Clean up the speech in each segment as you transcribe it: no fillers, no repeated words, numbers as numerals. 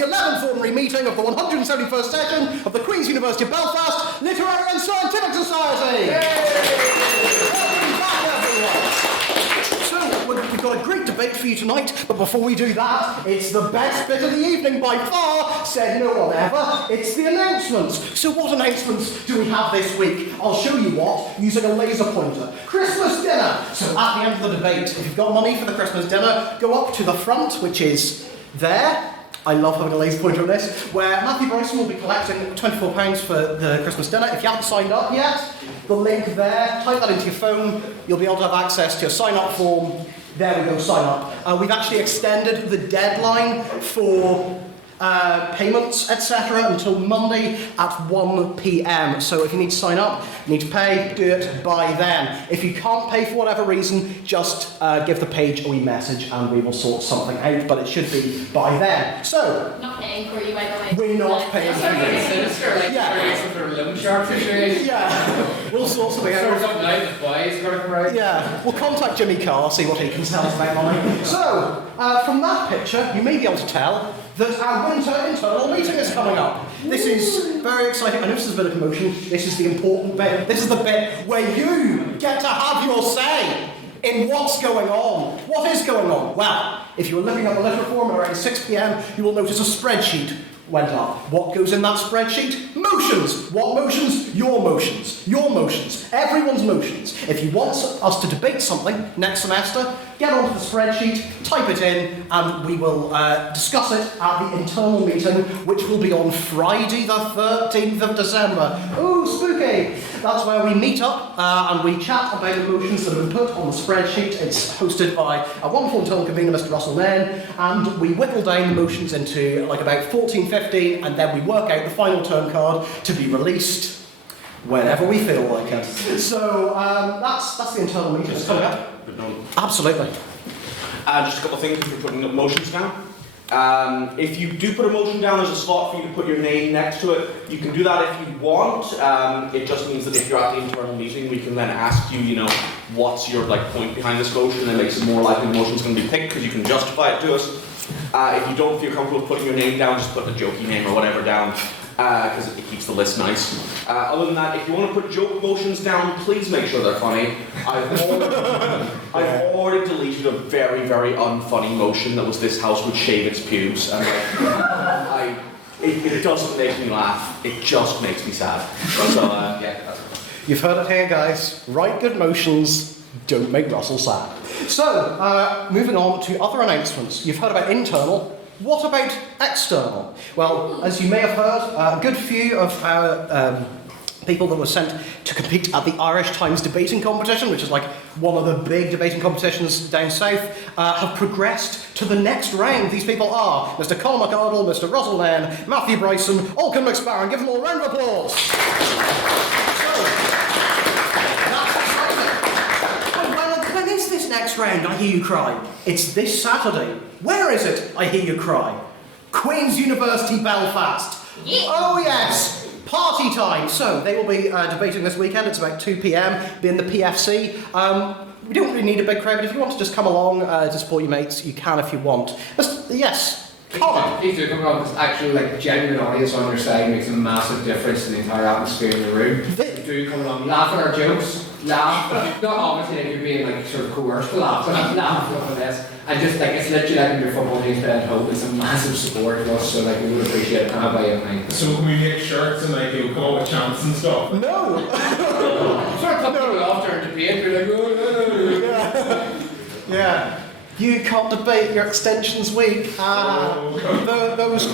the 11th ordinary meeting of the 171st session of the Queen's University of Belfast Literary and Scientific Society. Welcome back, everyone. So, we've got a great debate for you tonight, but before we do that, it's the best bit of the evening by far, said no one ever. It's the announcements. So what announcements do we have this week? I'll show you what, using a laser pointer. Christmas dinner. So at the end of the debate, if you've got money for the Christmas dinner, go up to the front, which is there. I love having a laser pointer on this, where Matthew Bryson will be collecting £24 for the Christmas dinner. If you haven't signed up yet, the link there, type that into your phone, you'll be able to have access to your sign-up form. There we go, sign up. We've actually extended the deadline for payments, etc. until Monday at 1 p.m. So if you need to sign up, you need to pay, do it by then. If you can't pay for whatever reason, just give the page a wee message and we will sort something out, but it should be by then. So, not paying for you, by the way. We're not paying for you. Sinister, like some sort of loan shark situation. Yeah, we'll sort something out. Sort something out, the boys got it right. Yeah, we'll contact Jimmy Carr, see what he can tell us about money. So, from that picture, you may be able to tell that our winter internal meeting is coming up. This is very exciting. I know this is a bit of commotion. This is the important bit. This is the bit where you get to have your say in what's going on. What is going on? Well, if you were looking at the letter form at around 6 p.m, you will notice a spreadsheet went up. What goes in that spreadsheet? Motions. What motions? Your motions. Your motions. Everyone's motions. If you want us to debate something next semester, get onto the spreadsheet, type it in, and we will discuss it at the internal meeting, which will be on Friday the 13th of December. Ooh, spooky! That's where we meet up and we chat about the motions that have been put on the spreadsheet. It's hosted by a wonderful internal convener, Mr. Russell Nairn, and we whittle down the motions into like about 14, 15, and then we work out the final turn card to be released whenever we feel like it. So that's the internal meeting. It's coming up. Absolutely. Just a couple of things if you're putting motions down. If you do put a motion down, there's a slot for you to put your name next to it. You can do that if you want. It just means that if you're at the internal meeting, we can then ask you, what's your point behind this motion, and it makes it more likely the motion's going to be picked because you can justify it to us. If you don't feel comfortable putting your name down, just put a jokey name or whatever down, because it keeps the list nice. Other than that, if you want to put joke motions down, please make sure they're funny. I've already deleted a very, very unfunny motion that was this house would shave its pubes. And it doesn't make me laugh, it just makes me sad. So, yeah. You've heard it here, guys. Write good motions, don't make Russell sad. So, moving on to other announcements. You've heard about internal. What about external? Well, as you may have heard, a good few of our people that were sent to compete at the Irish Times debating competition, which is like one of the big debating competitions down south, have progressed to the next round. These people are Mr. Colin McArdle, Mr. Russell Nairn, Matthew Bryson, Alcon McSparron. Give them all a round of applause. When is this next round, I hear you cry? It's this Saturday. Where is it, I hear you cry? Queen's University, Belfast. Yeah. Oh yes, party time. So they will be debating this weekend. It's about 2 p.m. Be in the PFC. We don't really need a big crowd, but if you want to just come along to support your mates, you can if you want. Yes, Colin. Please do come along. This actual genuine audience on your side makes a massive difference in the entire atmosphere in the room. Do come along, laugh at our jokes, laugh. Not obviously if you're being sort of coerced to laugh, but laugh at this. And just it's literally like when your football team's playing at home. It's a massive support to us, so we would appreciate it. I'll buy you a night. So can we make shirts and you'll come up with chants and stuff? No. Sort of cut people off during debate. You're like, oh. Yeah. You can't debate your extensions week. Those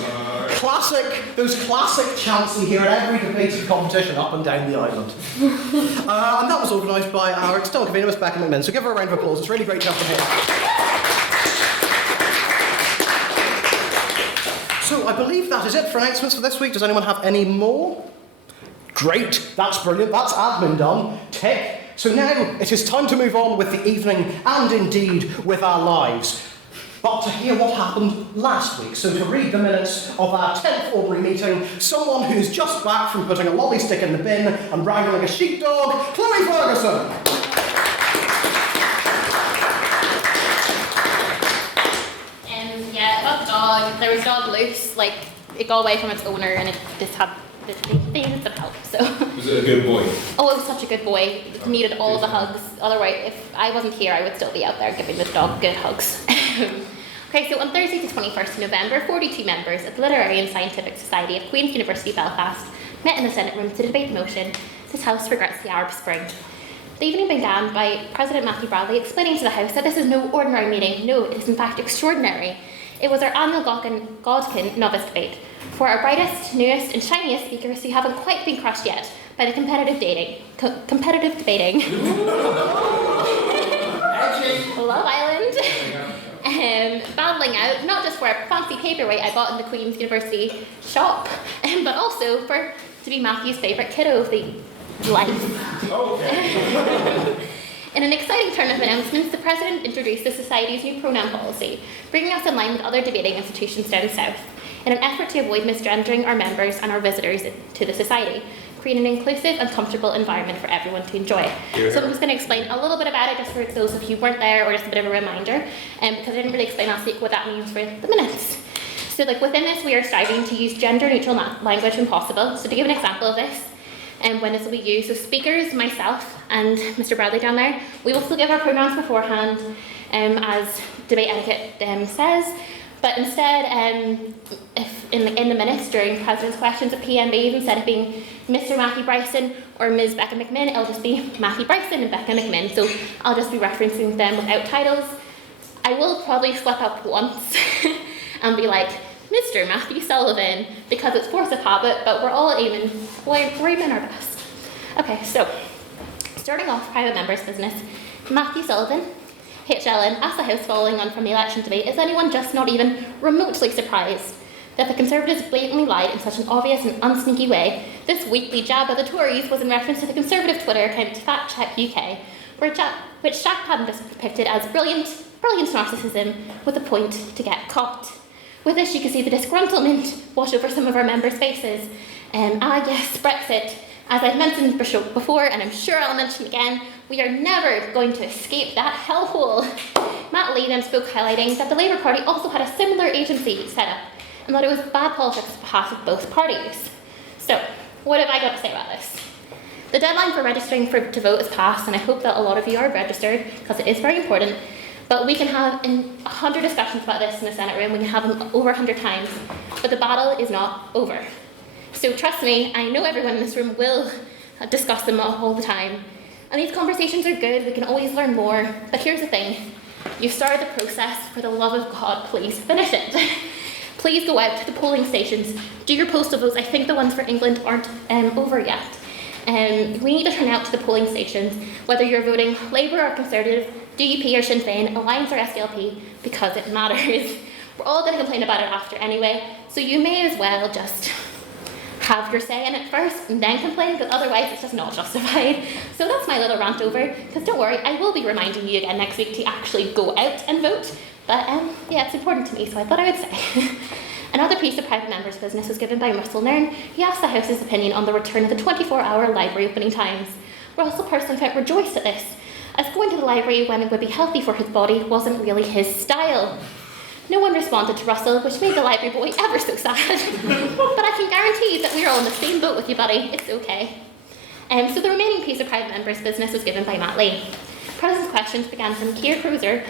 classic chants you hear at every debating competition up and down the island. And that was organised by our external convener, Miss Becca McMinn. So give her a round of applause. It's really great to have her here. So I believe that is it for announcements for this week. Does anyone have any more? Great. That's brilliant. That's admin done. Tick. So now it is time to move on with the evening and indeed with our lives. But to hear what happened last week, so to read the minutes of our 10th ordinary meeting, someone who's just back from putting a lolly stick in the bin and wrangling a sheepdog, Chloe Ferguson. Yeah, about the dog. dog. There was a dog loose, like it got away from its owner, and it just had they needed some help. So. Was it a good boy? Oh, it was such a good boy. It needed all the hugs. Otherwise, if I wasn't here, I would still be out there giving this dog good hugs. Okay, so on Thursday the 21st of November, 42 members of the Literary and Scientific Society of Queen's University Belfast met in the Senate room to debate the motion, "This House regrets the Arab Spring." The evening began by President Matthew Bradley explaining to the House that this is no ordinary meeting. No, it is in fact extraordinary. It was our annual Godkin novice debate for our brightest, newest and shiniest speakers who haven't quite been crushed yet by the competitive debating. Love Island. Battling out, not just for a fancy paperweight I bought in the Queen's University shop, but also to be Matthew's favourite kiddo of the life. Okay. In an exciting turn of announcements, the President introduced the Society's new pronoun policy, bringing us in line with other debating institutions down south, in an effort to avoid misgendering our members and our visitors to the Society, create an inclusive and comfortable environment for everyone to enjoy. So I'm just going to explain a little bit about it, just for those of you who weren't there, or just a bit of a reminder, because I didn't really explain last week what that means for the minutes. So within this, we are striving to use gender-neutral language when possible. So to give an example of this, and when this will be used, so speakers, myself, and Mr. Bradley down there, we will still give our pronouns beforehand, as debate etiquette says. But instead, if in the minutes during President's questions at PMBs, instead of being Mr. Matthew Bryson or Ms. Becca McMinn, it'll just be Matthew Bryson and Becca McMinn. So I'll just be referencing them without titles. I will probably slip up once and be like, Mr. Matthew Sullivan, because it's force of habit, but we're aiming our best. Okay, so starting off private members' business, Matthew Sullivan, HLN, asked the House following on from the election debate, is anyone just not even remotely surprised that the Conservatives blatantly lied in such an obvious and unsneaky way? This weekly jab at the Tories was in reference to the Conservative Twitter account Fact Check UK, which Jack Padden depicted as brilliant narcissism with a point to get caught. With this, you can see the disgruntlement wash over some of our members' faces. Yes, Brexit. As I've mentioned before, and I'm sure I'll mention again, we are never going to escape that hellhole. Matt Lee then spoke, highlighting that the Labour Party also had a similar agency set up, and that it was bad politics on behalf of both parties. So, what have I got to say about this? The deadline for registering to vote is passed, and I hope that a lot of you are registered, because it is very important. But we can have 100 discussions about this in the Senate room, we can have them over 100 times, but the battle is not over. So trust me, I know everyone in this room will discuss them all the time. And these conversations are good, we can always learn more, but here's the thing. You started the process, for the love of God, please finish it. Please go out to the polling stations, do your postal votes. I think the ones for England aren't over yet. We need to turn out to the polling stations, whether you're voting Labour or Conservative, DUP or Sinn Féin, Alliance or SDLP, because it matters. We're all going to complain about it after anyway, so you may as well just have your say in it first and then complain, because otherwise it's just not justified. So that's my little rant over, because don't worry, I will be reminding you again next week to actually go out and vote. But yeah, it's important to me, so I thought I would say. Another piece of private members' business was given by Russell Nairn. He asked the House's opinion on the return of the 24-hour library opening times. Russell personally felt rejoiced at this, as going to the library when it would be healthy for his body wasn't really his style. No one responded to Russell, which made the library boy ever so sad. But I can guarantee that we're all in the same boat with you, buddy. It's okay. So the remaining piece of private members' business was given by Matt Lee. President's questions began from Keir Cruiser,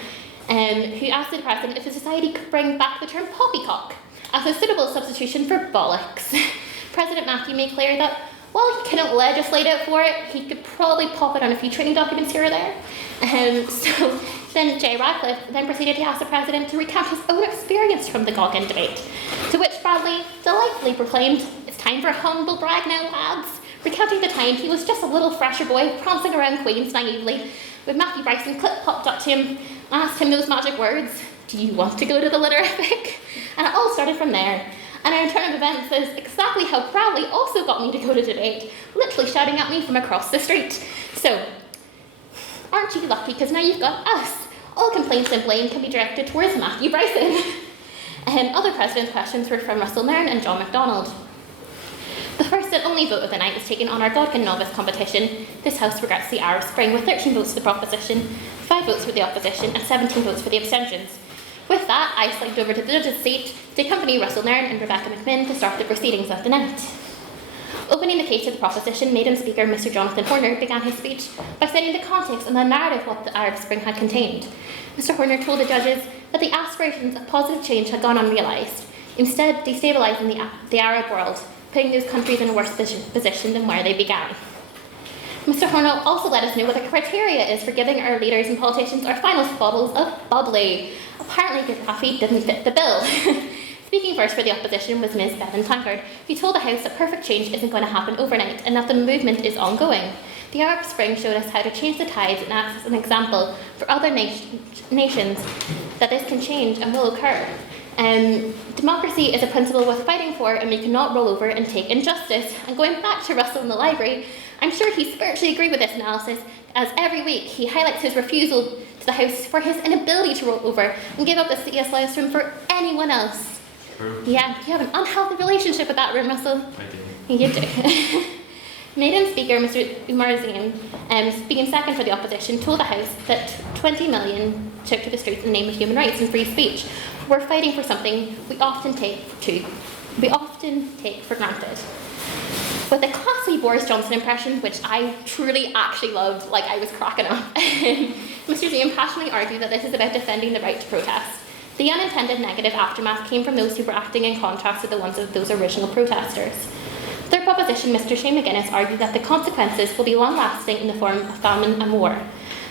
who asked the President if the Society could bring back the term poppycock as a suitable substitution for bollocks. President Matthew made clear that while he couldn't legislate it for it, he could probably pop it on a few training documents here or there. So then Jay Radcliffe then proceeded to ask the President to recount his own experience from the Goggin debate, to which Bradley delightfully proclaimed, "It's time for a humble brag now, lads," recounting the time he was just a little fresher boy prancing around Queen's naively, when Matthew Bryson popped up to him and asked him those magic words, "Do you want to go to the Literific?" And it all started from there. And our turn of events is exactly how Bradley also got me to go to debate, literally shouting at me from across the street. So, aren't you lucky, because now you've got us. All complaints and blame can be directed towards Matthew Bryson. Other President's questions were from Russell Nairn and John MacDonald. The first and only vote of the night was taken on our Godkin novice competition. This House regrets the Arab Spring, with 13 votes for the proposition, 5 votes for the opposition, and 17 votes for the abstentions. With that, I slipped over to the judge's seat to accompany Russell Nairn and Rebecca McMinn to start the proceedings of the night. Opening the case of the proposition, Maiden Speaker Mr. Jonathan Horner began his speech by stating the context and the narrative what the Arab Spring had contained. Mr. Horner told the judges that the aspirations of positive change had gone unrealised, instead destabilising the Arab world, putting those countries in a worse position than where they began. Mr. Horner also let us know what the criteria is for giving our leaders and politicians our final bottles of bubbly. Apparently, Gaddafi didn't fit the bill. Speaking first for the opposition was Ms. Bevan Tankard, who told the House that perfect change isn't going to happen overnight and that the movement is ongoing. The Arab Spring showed us how to change the tides and acts as an example for other nations that this can change and will occur. Democracy is a principle worth fighting for, and we cannot roll over and take injustice. And going back to Russell in the library, I'm sure he spiritually agreed with this analysis, as every week he highlights his refusal to the House for his inability to roll over and give up the CS live stream for anyone else. True. Yeah, you have an unhealthy relationship with that room, Russell. I do. You do. Maiden Speaker Mr. Umar Zain, speaking second for the opposition, told the House that 20 million took to the streets in the name of human rights and free speech. We're fighting for something we often take for granted. With a classy Boris Johnson impression, which I truly actually loved, like I was cracking up, Mr. Zain passionately argued that this is about defending the right to protest. The unintended negative aftermath came from those who were acting in contrast to the ones of those original protesters. Their proposition, Mr. Shane McGuinness argued that the consequences will be long-lasting in the form of famine and war.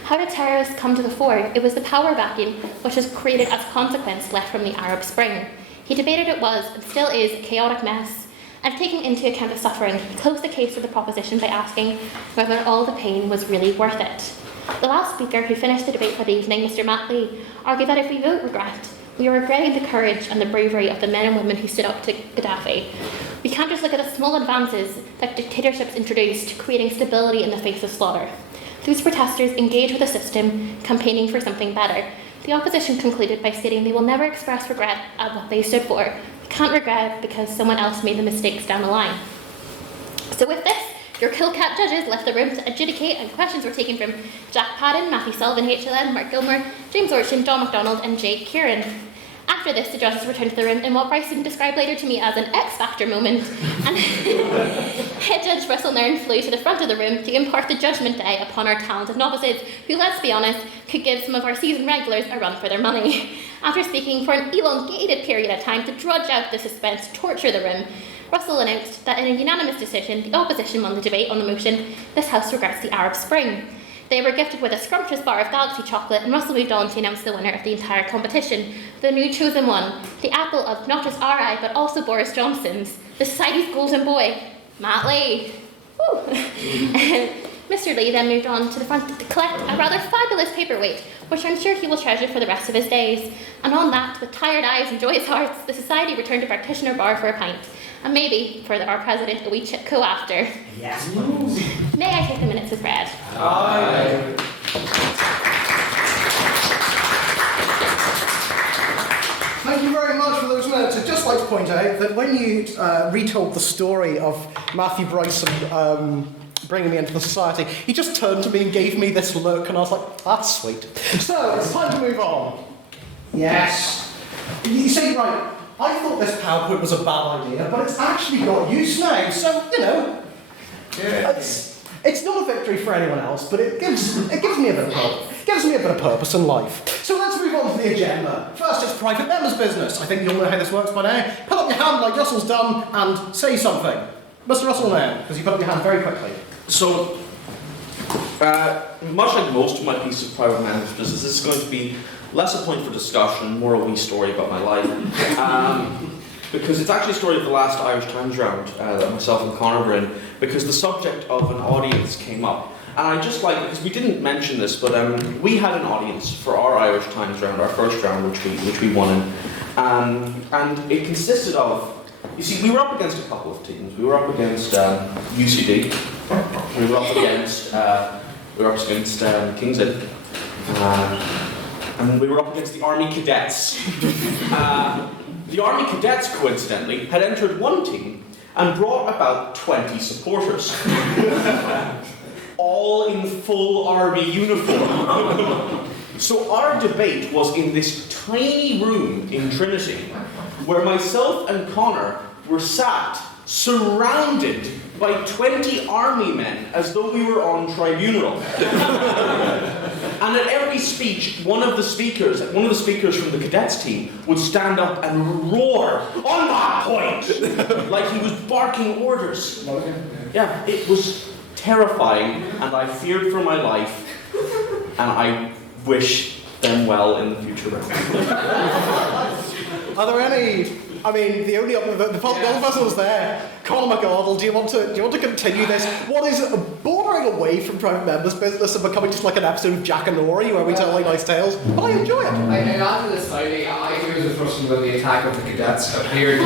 How did terrorists come to the fore? It was the power vacuum which was created as a consequence left from the Arab Spring. He debated it was, and still is, a chaotic mess, and taking into account the suffering, he closed the case of the proposition by asking whether all the pain was really worth it. The last speaker, who finished the debate for the evening, Mr. Matt Lee, argued that if we vote regret, we are regretting the courage and the bravery of the men and women who stood up to Gaddafi. We can't just look at the small advances that dictatorships introduced, creating stability in the face of slaughter. Those protesters engaged with the system, campaigning for something better. The opposition concluded by stating they will never express regret at what they stood for. We can't regret because someone else made the mistakes down the line. So with this, your Kill Cat judges left the room to adjudicate, and questions were taken from Jack Padden, Matthew Sullivan, HLN, Mark Gilmore, James Orchin, John MacDonald and Jake Kieran. After this, the judges returned to the room in what Bryson described later to me as an X-Factor moment, and Head Judge Russell Nairn flew to the front of the room to impart the judgment day upon our talented novices, who, let's be honest, could give some of our seasoned regulars a run for their money. After speaking for an elongated period of time to drudge out the suspense, torture the room, Russell announced that in a unanimous decision, the opposition won the debate on the motion, "This House regrets the Arab Spring." They were gifted with a scrumptious bar of Galaxy chocolate, and Russell moved on to announce the winner of the entire competition, the new chosen one, the apple of not just our eye, but also Boris Johnson's, the Society's golden boy, Matt Lee. Mr. Lee then moved on to the front to collect a rather fabulous paperweight, which I'm sure he will treasure for the rest of his days. And on that, with tired eyes and joyous hearts, the Society returned to Practitioner Bar for a pint. And maybe, for our president, a wee chip-co after. Yes, please. May I take the minutes as read? Aye. Thank you very much for those minutes. I'd just like to point out that when you retold the story of Matthew Bryson bringing me into the Society, he just turned to me and gave me this look, and I was like, that's sweet. So, it's time to move on. Yes. You see, right, I thought this PowerPoint was a bad idea, but it's actually got use now, so, you know, it's not a victory for anyone else, but it gives me a bit of hope. It gives me a bit of purpose in life. So let's move on to the agenda. First, it's private members' business. I think you all know how this works by now. Put up your hand like Russell's done and say something. Mr. Russell now, because you put up your hand very quickly. So, much like most of my pieces of private members' business, this is going to be less a point for discussion, more a wee story about my life. Because it's actually a story of the last Irish Times round that myself and Conor were in, because the subject of an audience came up. And I just like, because we didn't mention this, but we had an audience for our Irish Times round, our first round, which we won in. And it consisted of, you see, we were up against a couple of teams. We were up against UCD. We were up against King's Inn. And we were up against the Army Cadets. The Army Cadets, coincidentally, had entered one team and brought about 20 supporters. All in full Army uniform. So our debate was in this tiny room in Trinity where myself and Connor were sat surrounded by 20 army men as though we were on tribunal. And at every speech, one of the speakers from the cadets team would stand up and roar, "On that point!" like he was barking orders. Yeah, it was terrifying, and I feared for my life, and I wish them well in the future. Are there any? I mean, the only other person was there. Conor McArdle, do you want to continue this? What is bordering away from private members' business and becoming just like an episode of Jack and Nori where we tell like nice tales? But I enjoy it. I added this slightly. I agree with the first one when the attack of the cadets appeared.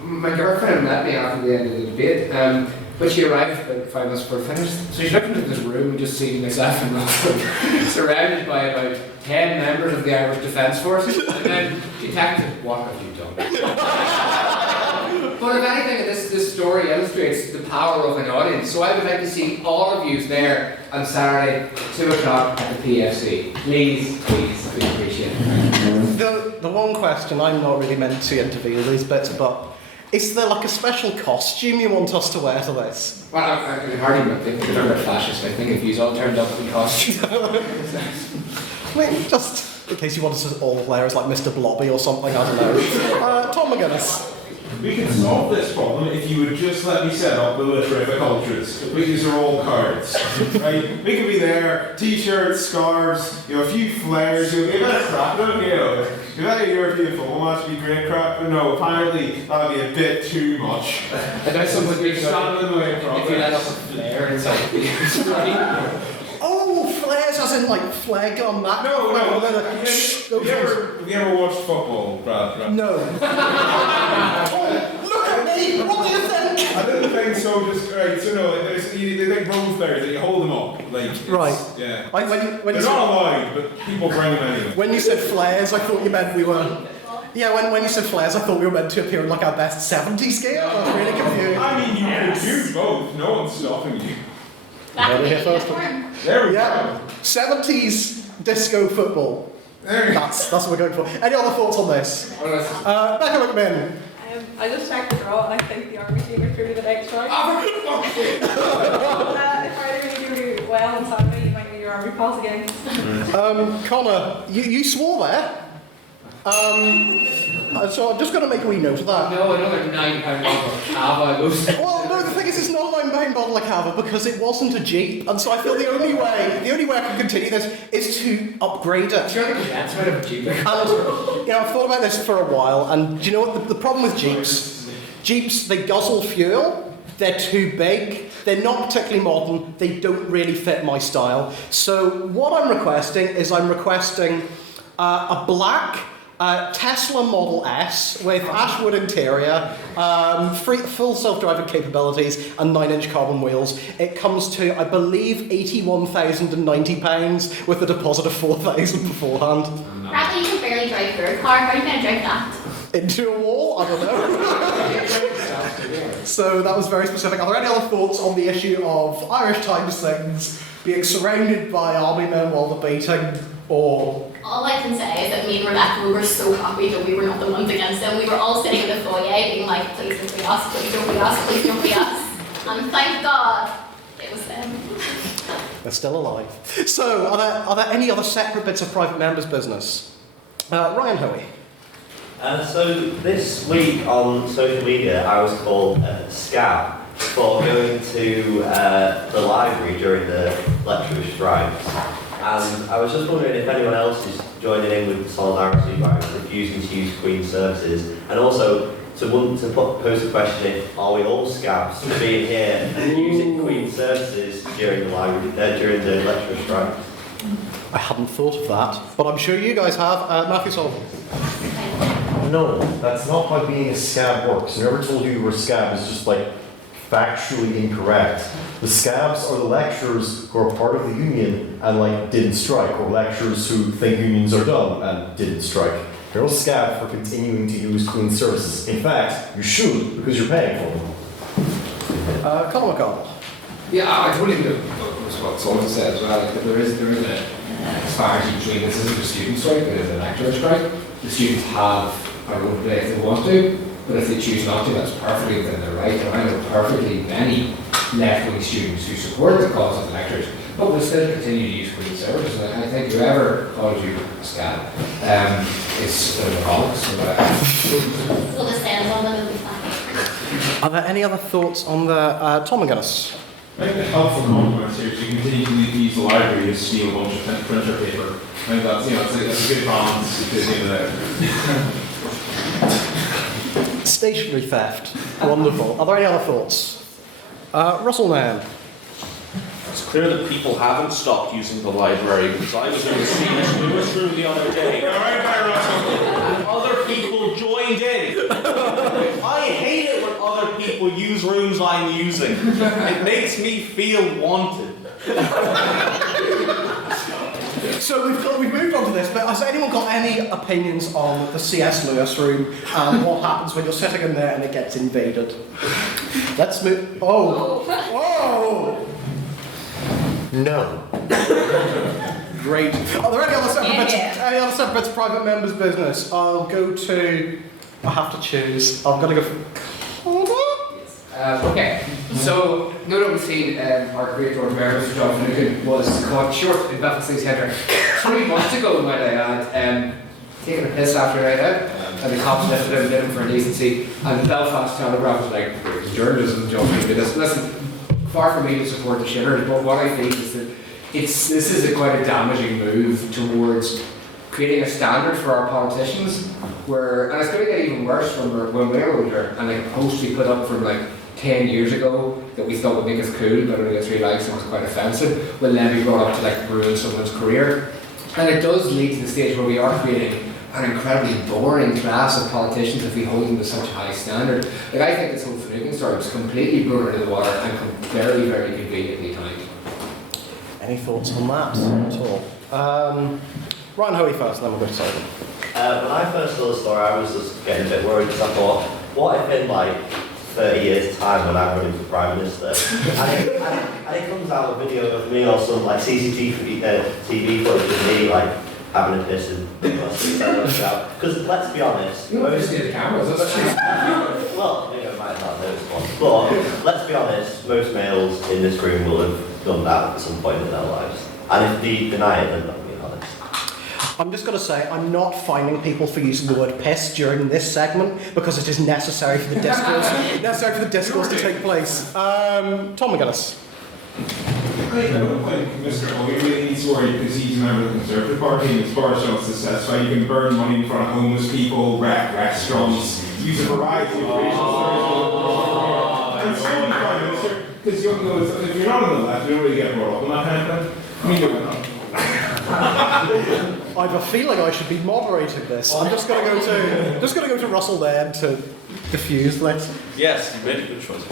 My girlfriend met me after the end of the debate. But she arrived about 5 minutes before finished. So she looked into this room and just seen myself and Russell surrounded by about 10 members of the Irish Defence Force. And then she texted, "What have you done?" But if anything, this story illustrates the power of an audience. So I would like to see all of you there on Saturday, 2 o'clock at the PFC. Please, we appreciate it. The one question, I'm not really meant to interview these bits, but is there like a special costume you want us to wear to this? Well, I can hardly think of a fascist. I think if you all turned up in costume. I mean, just in case you want us to all wear as like Mr. Blobby or something, I don't know. Tom McGuinness. We can solve this problem if you would just let me set up the terrific ultras. These are all cards, right? We could be there, t-shirts, scarves, a few flares, a bit of crap, if that a European football match would be great crap, but no, apparently that would be a bit too much. And that's something we standing away if you let us a flare inside the Oh, flares as in like flare gun, that? No. Have you ever watched football, Brad? No. Oh, look at me! What do you think? I didn't think so, just right. So no, they like roll flares that you hold them up, like right. Yeah. Like when They're you not allowed, but people bring them anyway. When you said flares, I thought you meant we were. Yeah, when you said flares, I thought we were meant to appear in like our best 70s gear. I was really confused. I mean, you could do both. No one's stopping you. That Here can first. There we Yeah, go. 70s disco football. There we go. That's what we're going for. Any other thoughts on this? Becca McMinn. I just checked the draw and I think the Army team are through to the next round. If Friday really do well on Saturday, you might need your Army pass again. Connor, you swore there. So I'm just going to make a wee note of that. No, another £9 bottle of cava. Well, no, the thing is, it's not a £9 bottle of cava because it wasn't a Jeep, and so I feel the only way I can continue this is to upgrade it. Sure, that's right of Jeep. And I've thought about this for a while, and do you know what the problem with Jeeps? Jeeps, they guzzle fuel. They're too big. They're not particularly modern. They don't really fit my style. So what I'm requesting is a black. Tesla Model S with Ashwood interior, full self-driving capabilities and 9-inch carbon wheels. It comes to, I believe, £81,090 with a deposit of £4,000 beforehand. Bradley, you can barely drive your car. How are you going to drive that? Into a wall? I don't know. So that was very specific. Are there any other thoughts on the issue of Irish Times things being surrounded by army men while debating, or... All I can say is that me and Rebecca, we were so happy that we were not the ones against them. We were all sitting in the foyer being like, please don't be us, please don't be us, please don't be us. And thank God it was them. They're still alive. So, are there any other separate bits of private members' business? Ryan Hoey. So this week on social media, I was called a scab for going to the library during the lecturer strikes. And I was just wondering if anyone else is joining in with the solidarity by refusing to use Queen's services, and also to pose a question: if are we all scabs for being here and using Queen's services during the lecturer strikes? I hadn't thought of that, but I'm sure you guys have. Matthew Sullivan. No, that's not how being a scab works. Whoever told you were a scab is just like factually incorrect. The scabs are the lecturers who are part of the union and like didn't strike, or lecturers who think unions are dumb and didn't strike. You're no scab for continuing to use Queen's services. In fact, you should because you're paying for them. Conor McArdle. Yeah, I totally agree. was what someone said as well, like, that there is a disparity between this isn't a student strike, but it's a lecturer strike. The students have a role to play if they want to, but if they choose not to, that's perfectly within their right. And I know perfectly many left-wing students who support the cause of the lecturers, but will still continue to use green services. And I think whoever calls you a scab is an alcoholic. We'll just stand on them and be fine. Are there any other thoughts on the Tom McGuinness? I think the helpful compromise here is to continue to use the library to steal a bunch of printer paper. I think that's, that's a good balance to the end of that. Stationery theft. Wonderful. Are there any other thoughts? Russell Nairn. It's clear that people haven't stopped using the library because I was in the C.S. Lewis room the other day. And other people joined in. I hate it when other people use rooms I'm using. It makes me feel wanted. So we've moved on to this, but has anyone got any opinions on the C.S. Lewis room and what happens when you're sitting in there and it gets invaded? Let's move. Oh! Whoa! No. Great. Are there any other separate bits of private members' business? I'll go to. I have to choose. I'm going to go for. Okay, so now that we've seen our great Lord Mayor, Mr. John Finucane, was caught short in Belfast City Centre 3 months ago, might I add, taking a piss after a night out, and the cops lifted him and did him for indecency, and the Belfast Telegraph was like, it's journalism, John Finucane. Listen, far from me to support the shitters, but what I think is that this is quite a damaging move towards creating a standard for our politicians, and it's going to get even worse when we're older, and like a post we put up from like 10 years ago that we thought would make us cool, but only got 3 likes and was quite offensive, will then be brought up to like ruin someone's career. And it does lead to the stage where we are creating an incredibly boring class of politicians if we hold them to such a high standard. Like, I think this whole Finucane story was completely blown out of the water and very, very conveniently timed. Any thoughts on that at all? Ryan Hoey first, and then we'll go to Simon. When I first saw the story, I was just getting a bit worried because I thought, what if in like 30 years' time when I'm running for Prime Minister, and it comes out a video of me or some like CCTV TV footage of me like having a piss and because let's be honest, You don't just need the cameras, well, I might not notice one, but let's be honest, most males in this room will have done that at some point in their lives, and if they deny it, then not being honest. I'm just going to say, I'm not fining people for using the word piss during this segment because it is necessary for the discourse, to take place. Tom McGuinness. I don't think Mr. Hoey really needs to worry because he's a member of the Conservative Party and as far as I'm satisfied, you can burn money in front of homeless people, wreck restaurants, use a variety of racial and so on, Prime Minister, because if you're not on the left, you don't really get brought up on that kind of thing. I mean, you're not. I have a feeling I should be moderating this. I'm just going to go to Russell there to diffuse this. Yes, you made a good choice.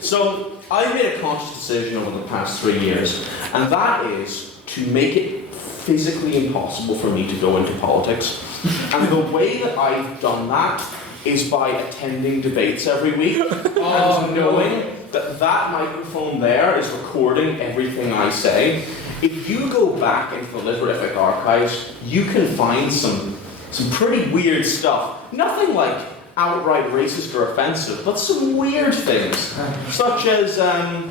So, I made a conscious decision over the past 3 years, and that is to make it physically impossible for me to go into politics. And the way that I've done that is by attending debates every week and knowing that that microphone there is recording everything I say. If you go back into the Literatic Archives, you can find some pretty weird stuff. Nothing like outright racist or offensive, but some weird things. Such as, I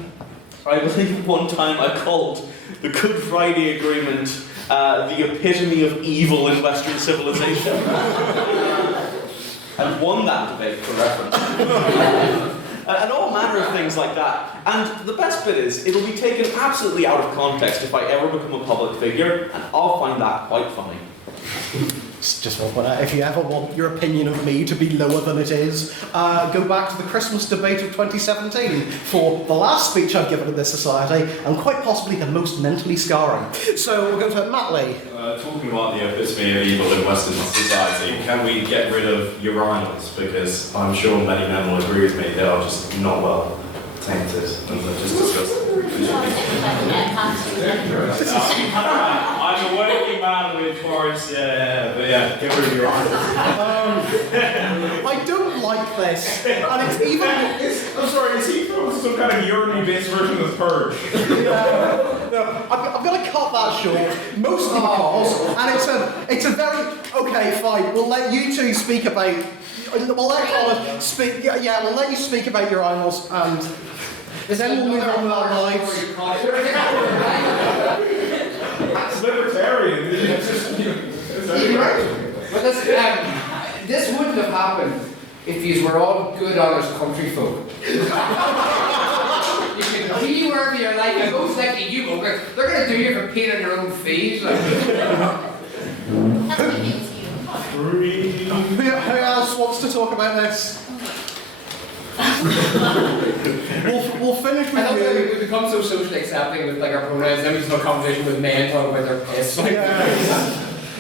believe one time I called the Good Friday Agreement the epitome of evil in Western civilization. And won that debate for reference. And all manner of things like that. And the best bit is, it'll be taken absolutely out of context if I ever become a public figure, and I'll find that quite funny. Just want to point out, if you ever want your opinion of me to be lower than it is, go back to the Christmas debate of 2017 for the last speech I've given in this society, and quite possibly the most mentally scarring. So we're going to Matt Lee. Talking about the epitome of evil in Western society, can we get rid of urinals? Because I'm sure many men will agree with me, they are just not well tainted, and they're just disgusting. I'm a working man with Forrest, but yeah, get rid of urinals. I don't like this. And it's even... I'm sorry, is he from some kind of Europe-based version of Purge? No, I'm going to cut that short, mostly because, and it's a very... Okay, fine, we'll let you two speak about... We'll let Colin speak... Yeah, we'll let you speak about your animals, and... then we'll move on with our lives. It's libertarian. It's just, You're right. But this wouldn't have happened if you were all good, honest country folk. You can be wherever you're like, and most likely you go, they're going to do you for paying your own fees. Like. Who else wants to talk about this? we'll finish with I don't think you. we become so socially accepting with like our pronouns, then we just have a conversation with men talking about their piss. Like.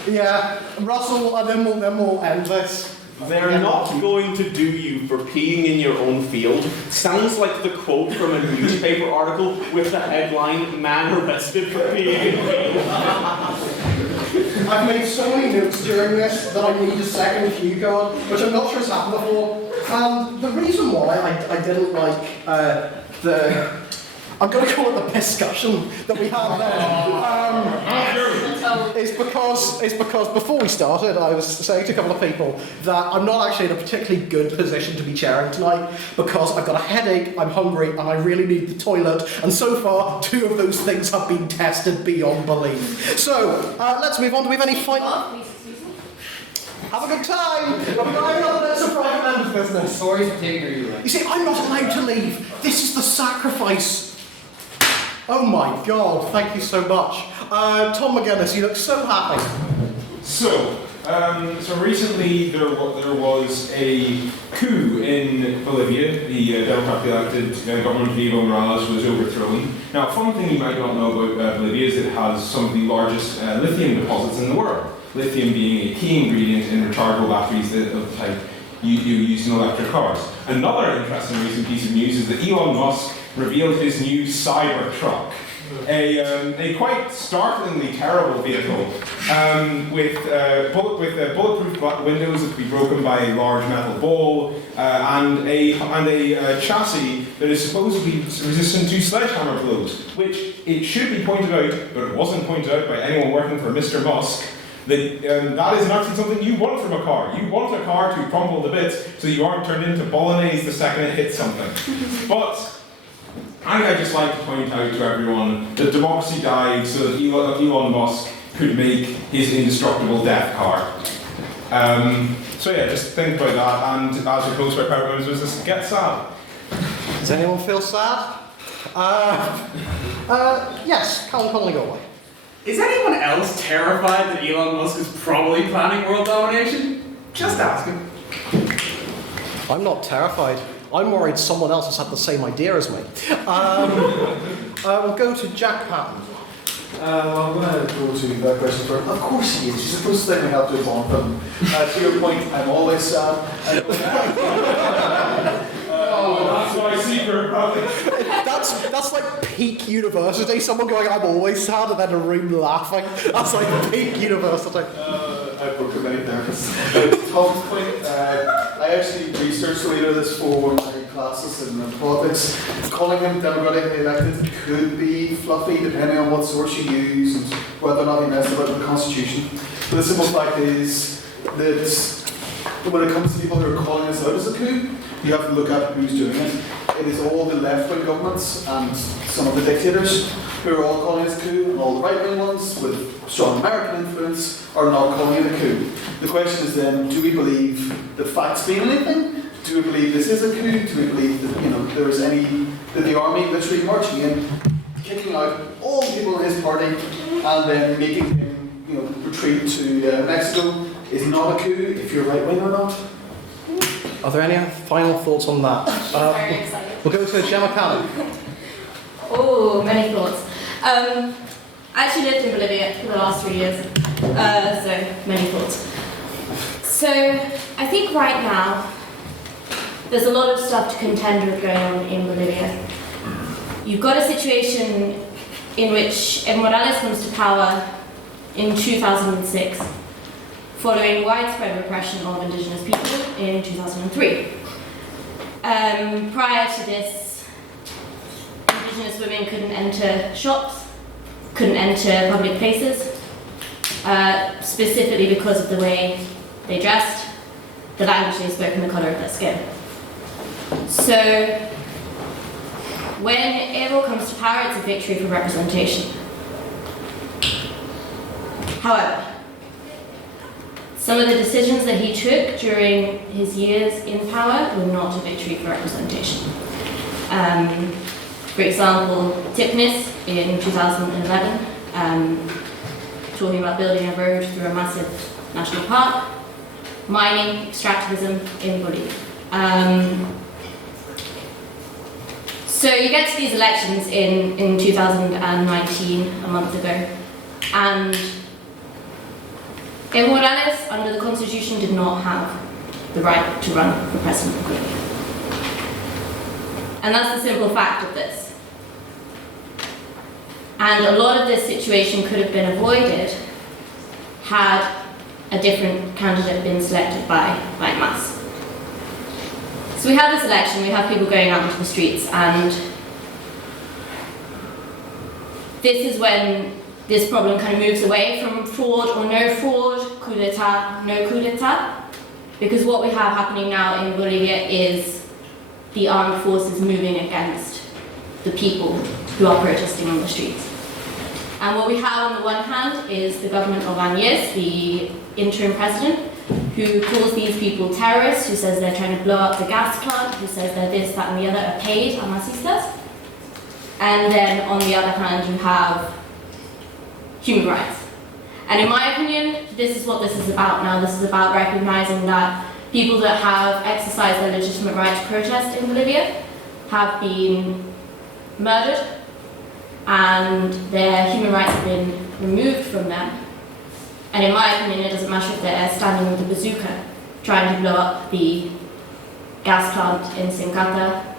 Yeah, Russell, and then we'll end this. They're not going to do you for peeing in your own field. Sounds like the quote from a newspaper article with the headline, "Man arrested for peeing in field." I've made so many notes during this that I need a second cue card, which I'm not sure has happened before. And the reason why I didn't like I'm going to call it the discussion that we had there, is because before we started, I was saying to a couple of people that I'm not actually in a particularly good position to be chairing tonight because I've got a headache, I'm hungry, and I really need the toilet. And so far, 2 of those things have been tested beyond belief. So let's move on. Do we have any final? Have a good time. I'm driving up there, some private members' business. Sorry for taking you. You see, I'm not allowed to leave. This is the sacrifice. Oh my God, thank you so much. Tom McGuinness, you look so happy. So recently there was a coup in Bolivia. The democratically elected government of Evo Morales was overthrown. Now, a fun thing you might not know about Bolivia is it has some of the largest lithium deposits in the world. Lithium being a key ingredient in rechargeable batteries of the type you use in electric cars. Another interesting recent piece of news is that Elon Musk revealed his new Cybertruck, a quite startlingly terrible vehicle with bulletproof windows that could be broken by a large metal ball and a chassis that is supposedly resistant to sledgehammer blows, which it should be pointed out, but it wasn't pointed out by anyone working for Mr. Musk. That isn't actually something you want from a car. You want a car to crumble to bits so you aren't turned into bolognese the second it hits something. But I'd just like to point out to everyone that democracy died so that Elon Musk could make his indestructible death car. So yeah, just think about that, and as your post by private members business, get sad. Does anyone feel sad? Yes, Colin Connolly, go away. Is anyone else terrified that Elon Musk is probably planning world domination? Just asking. I'm not terrified. I'm worried someone else has had the same idea as me. We'll go to Jack Patton. I'm going to go to that question first. Of course he is. He's supposed to let me help to bond them. To your point, I'm always sad. That's my secret, probably. That's like peak university. Someone going, "I'm always sad," and then a room laughing. That's like peak university. I've broken many therapists. Tom's point, I actually researched later this for one of my classes in politics. Calling him democratically elected could be fluffy depending on what source you use and whether or not he messed about the Constitution. But the simple fact is that when it comes to people who are calling this out as a coup, you have to look at who's doing it. It is all the left-wing governments and some of the dictators who are all calling it a coup, and all the right-wing ones with strong American influence are not calling it a coup. The question is then, do we believe that facts mean anything? Do we believe this is a coup? Do we believe that that the army literally marching in, kicking out all the people in his party, and then making him retreat to Mexico is not a coup if you're right-wing or not? Are there any final thoughts on that? Very excited. We'll go to Gemma Cannon. Oh, many thoughts. I actually lived in Bolivia for the last 3 years, so many thoughts. So I think right now there's a lot of stuff to contend with going on in Bolivia. You've got a situation in which Evo Morales comes to power in 2006, following widespread repression of indigenous people in 2003. Prior to this, Indigenous women couldn't enter shops, couldn't enter public places, specifically because of the way they dressed, the language they spoke, and the colour of their skin. So, when Abel comes to power, it's a victory for representation. However, some of the decisions that he took during his years in power were not a victory for representation. For example, Tipnis in 2011, talking about building a road through a massive national park, mining, extractivism in Bolivia. So you get to these elections in 2019, a month ago, and Evo Morales, under the Constitution, did not have the right to run for president of Bolivia. And that's the simple fact of this. And a lot of this situation could have been avoided had a different candidate been selected by mass. So we have this election, we have people going out into the streets, and this is when this problem kind of moves away from fraud or no fraud, coup d'etat, no coup d'etat, because what we have happening now in Bolivia is the armed forces moving against the people who are protesting on the streets. And what we have on the one hand is the government of Agnes, the interim president, who calls these people terrorists, who says they're trying to blow up the gas plant, who says they're this, that, and the other, are paid, amacistas. And then on the other hand, you have human rights. And in my opinion, this is what this is about now. This is about recognizing that people that have exercised their legitimate right to protest in Bolivia have been murdered, and their human rights have been removed from them. And in my opinion, it doesn't matter if they're standing with a bazooka trying to blow up the gas plant in Sincata,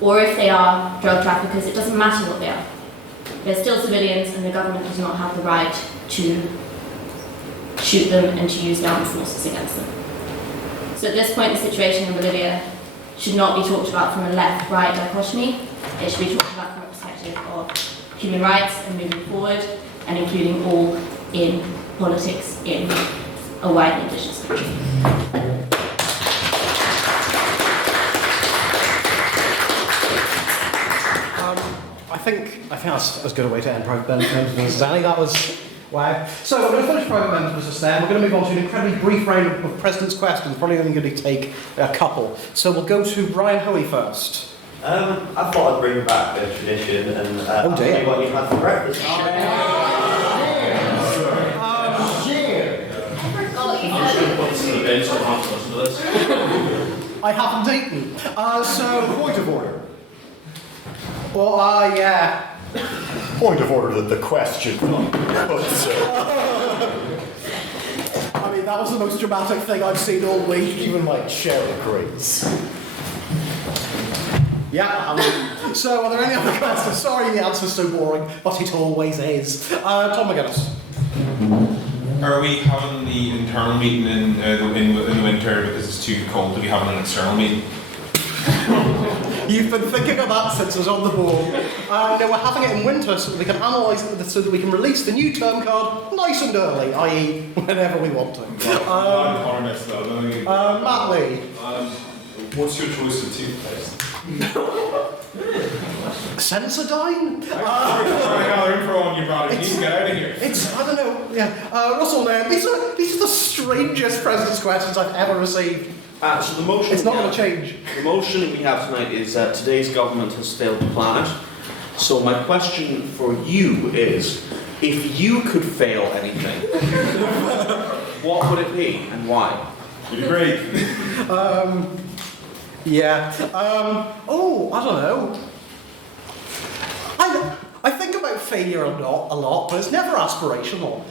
or if they are drug traffickers, it doesn't matter what they are. They're still civilians, and the government does not have the right to shoot them and to use the armed forces against them. So at this point, the situation in Bolivia should not be talked about from a left-right dichotomy. It should be talked about from a perspective of human rights and moving forward, and including all in politics in a widely indigenous country. I think that's as good a way to end private member business as any. That was wow. So we're going to finish private member business there. We're going to move on to an incredibly brief round of President's questions. Probably only going to take a couple. So we'll go to Brian Hoey first. I thought I'd bring back a tradition and ask you what you had for breakfast. I haven't eaten. So point of order. Well, yeah. Point of order that the question. I mean, that was the most dramatic thing I've seen all week. Even my chair agrees. Yeah. So, are there any other questions? Sorry, the answer's so boring, but it always is. Tom McGuinness. Are we having the internal meeting in the winter because it's too cold to be having an external meeting? You've been thinking of that since it was on the board. No, we're having it in winter so that we can analyse it, so that we can release the new term card nice and early, i.e. whenever we want to. Matt Lee. What's your choice of toothpaste? Sensodyne? Info on you, brother. You need to get out of here. I don't know. Yeah. Russell, now these are the strangest President's questions I've ever received. So the motion. It's not going to change. The motion we have tonight is today's government has failed the planet. So my question for you is, if you could fail anything, what would it be and why? You'd be great. Yeah. Oh, I don't know. I think about failure a lot, but it's never aspirational.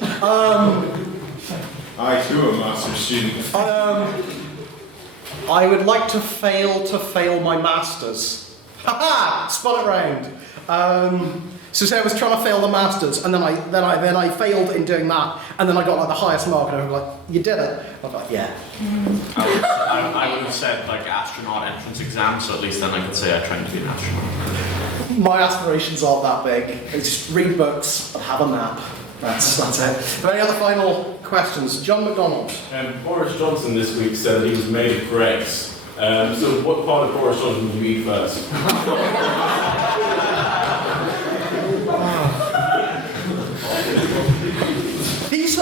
I too am a master's student. I would like to fail my masters. Haha! Spun it round. So say I was trying to fail the masters, and then I failed in doing that, and then I got like the highest mark, and I was like, "You did it." I was like, "Yeah." I would have said like astronaut entrance exam, so at least then I could say I trained to be an astronaut. My aspirations aren't that big. I just read books and have a nap. That's it. Are there any other final questions? John McDonald. Boris Johnson this week said he was made of Greggs. So what part of Boris Johnson did you eat first?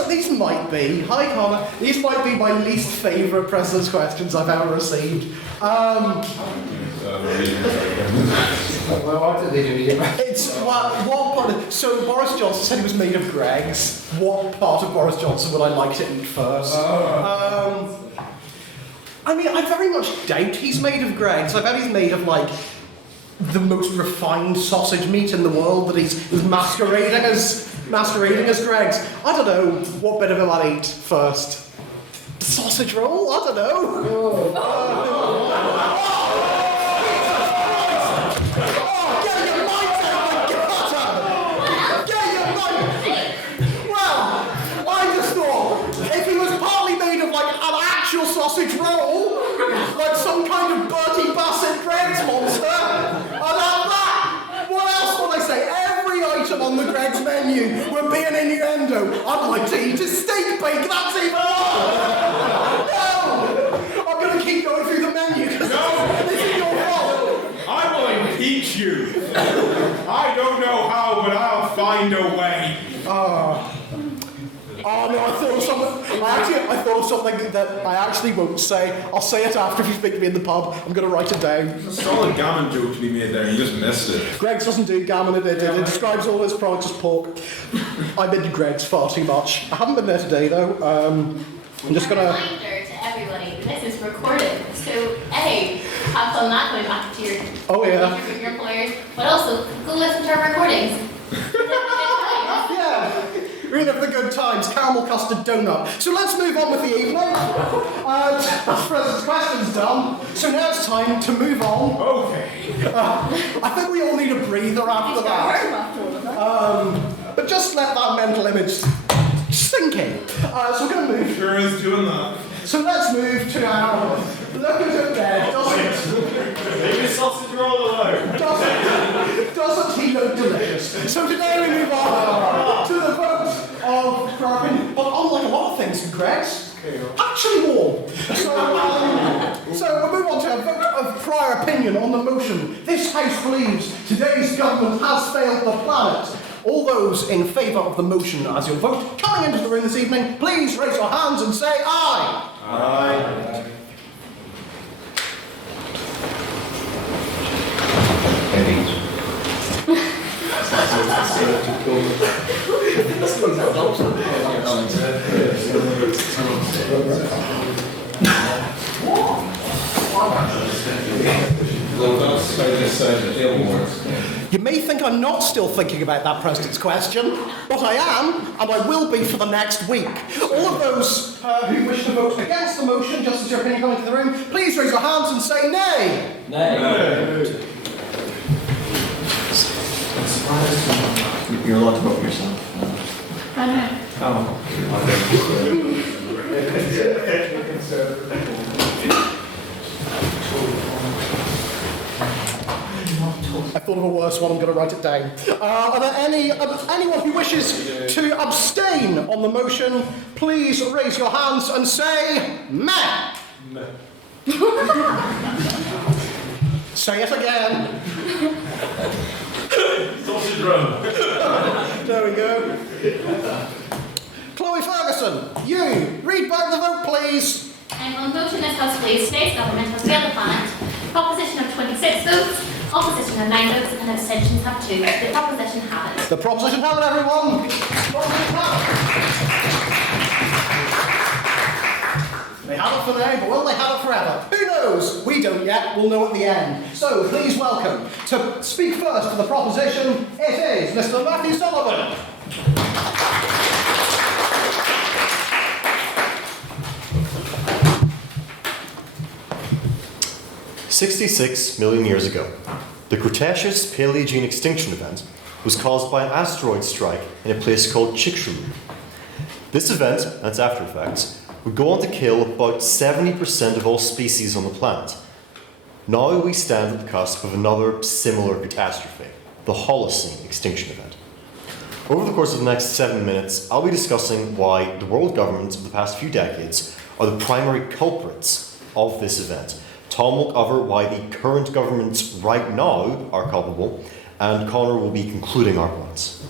These might be, hi Connor, these might be my least favourite President's questions I've ever received. Well, what did they do? It's what part of, so Boris Johnson said he was made of Greggs. What part of Boris Johnson would I like to eat first? I mean, I very much doubt he's made of Greggs. I bet he's made of like the most refined sausage meat in the world that he's masquerading as Greggs. I don't know what bit of him I'd eat first. Sausage roll? I don't know. Sausage roll, like some kind of Bertie Bassett Greggs monster. I'd have that. What else would I say? Every item on the Greggs menu would be an innuendo. I'd like to eat a steak bake. That's even more. No, I'm going to keep going through the menu because this is your fault. I will impeach you. I don't know how, but I'll find a way. Oh no, I thought of something. I thought of something that I actually won't say. I'll say it after if you speak to me in the pub. I'm going to write it down. There's a solid gammon joke to be made there, you just missed it. Greggs doesn't do gammon, it describes all his products as pork. I've been to Greggs far too much. I haven't been there today though. I'm just going to... Reminder to everybody, this is recorded. So, A, have fun that going back to your employers, but also go listen to our recordings. Yeah. Read of the good times, caramel custard donut. So let's move on with the evening. That's President's questions done. So now it's time to move on. Okay. I think we all need a breather after that. But just let that mental image sink in. So we're going to move. Sure is doing that. So let's move to our look at bed. Leave his sausage roll alone. Doesn't he look delicious? So today we move on to the vote of Kraken, but unlike a lot of things in Greggs, actually warm. So we'll move on to a vote of prior opinion on the motion. This House believes today's government has failed the planet. All those in favour of the motion as your vote coming into the room this evening, please raise your hands and say aye. Aye. You may think I'm not still thinking about that President's question, but I am, and I will be for the next week. All of those who wish to vote against the motion, just as your opinion coming to the room, please raise your hands and say nay. No. You're allowed to vote for yourself. I know. I thought of a worse one, I'm going to write it down. Are there anyone who wishes to abstain on the motion? Please raise your hands and say meh. Say it again. Sausage roll. There we go. Chloe Ferguson, you read back the vote, please. On the motion this House believes today's government has failed the planet, proposition of 26 votes, opposition of 9 votes, and abstentions have 2. The proposition have it. The proposition have it, everyone. Proposition have it. They have it for now, but will they have it forever? Who knows? We don't yet. We'll know at the end. So please welcome to speak first for the proposition. It is Mr. Matthew Sullivan. 66 million years ago, the Cretaceous Paleogene extinction event was caused by an asteroid strike in a place called Chicxulub. This event, and its after effects, would go on to kill about 70% of all species on the planet. Now we stand at the cusp of another similar catastrophe, the Holocene extinction event. Over the course of the next 7 minutes, I'll be discussing why the world governments of the past few decades are the primary culprits of this event. Tom will cover why the current governments right now are culpable, and Connor will be concluding our points.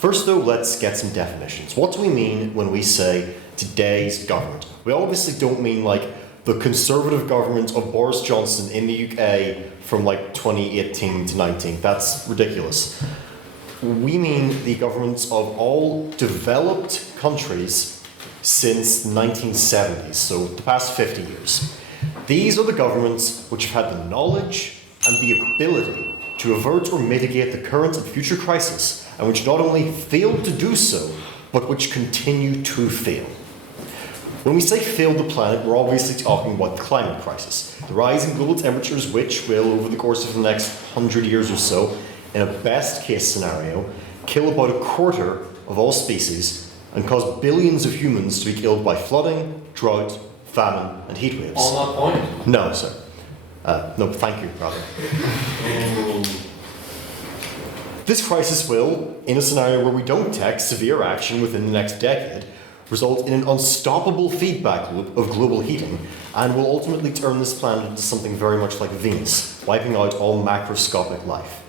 First though, let's get some definitions. What do we mean when we say today's government? We obviously don't mean like the Conservative government of Boris Johnson in the UK from like 2018 to 19. That's ridiculous. We mean the governments of all developed countries since the 1970s, so the past 50 years. These are the governments which have had the knowledge and the ability to avert or mitigate the current and future crisis, and which not only failed to do so, but which continue to fail. When we say failed the planet, we're obviously talking about the climate crisis, the rise in global temperatures which will, over the course of the next 100 years or so, in a best case scenario, kill about a quarter of all species and cause billions of humans to be killed by flooding, drought, famine, and heat waves. On that point? No, sir. No, thank you, rather. This crisis will, in a scenario where we don't take severe action within the next decade, result in an unstoppable feedback loop of global heating and will ultimately turn this planet into something very much like Venus, wiping out all macroscopic life.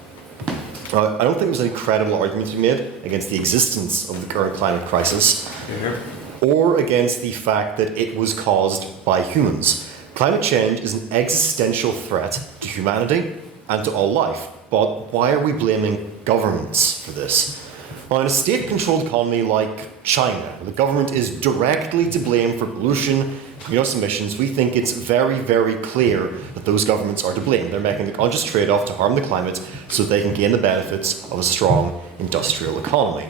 Now, I don't think there's any credible argument to be made against the existence of the current climate crisis or against the fact that it was caused by humans. Climate change is an existential threat to humanity and to all life. But why are we blaming governments for this? Well, in a state-controlled economy like China, where the government is directly to blame for pollution, greenhouse emissions, we think it's very, very clear that those governments are to blame. They're making the conscious trade-off to harm the climate so they can gain the benefits of a strong industrial economy.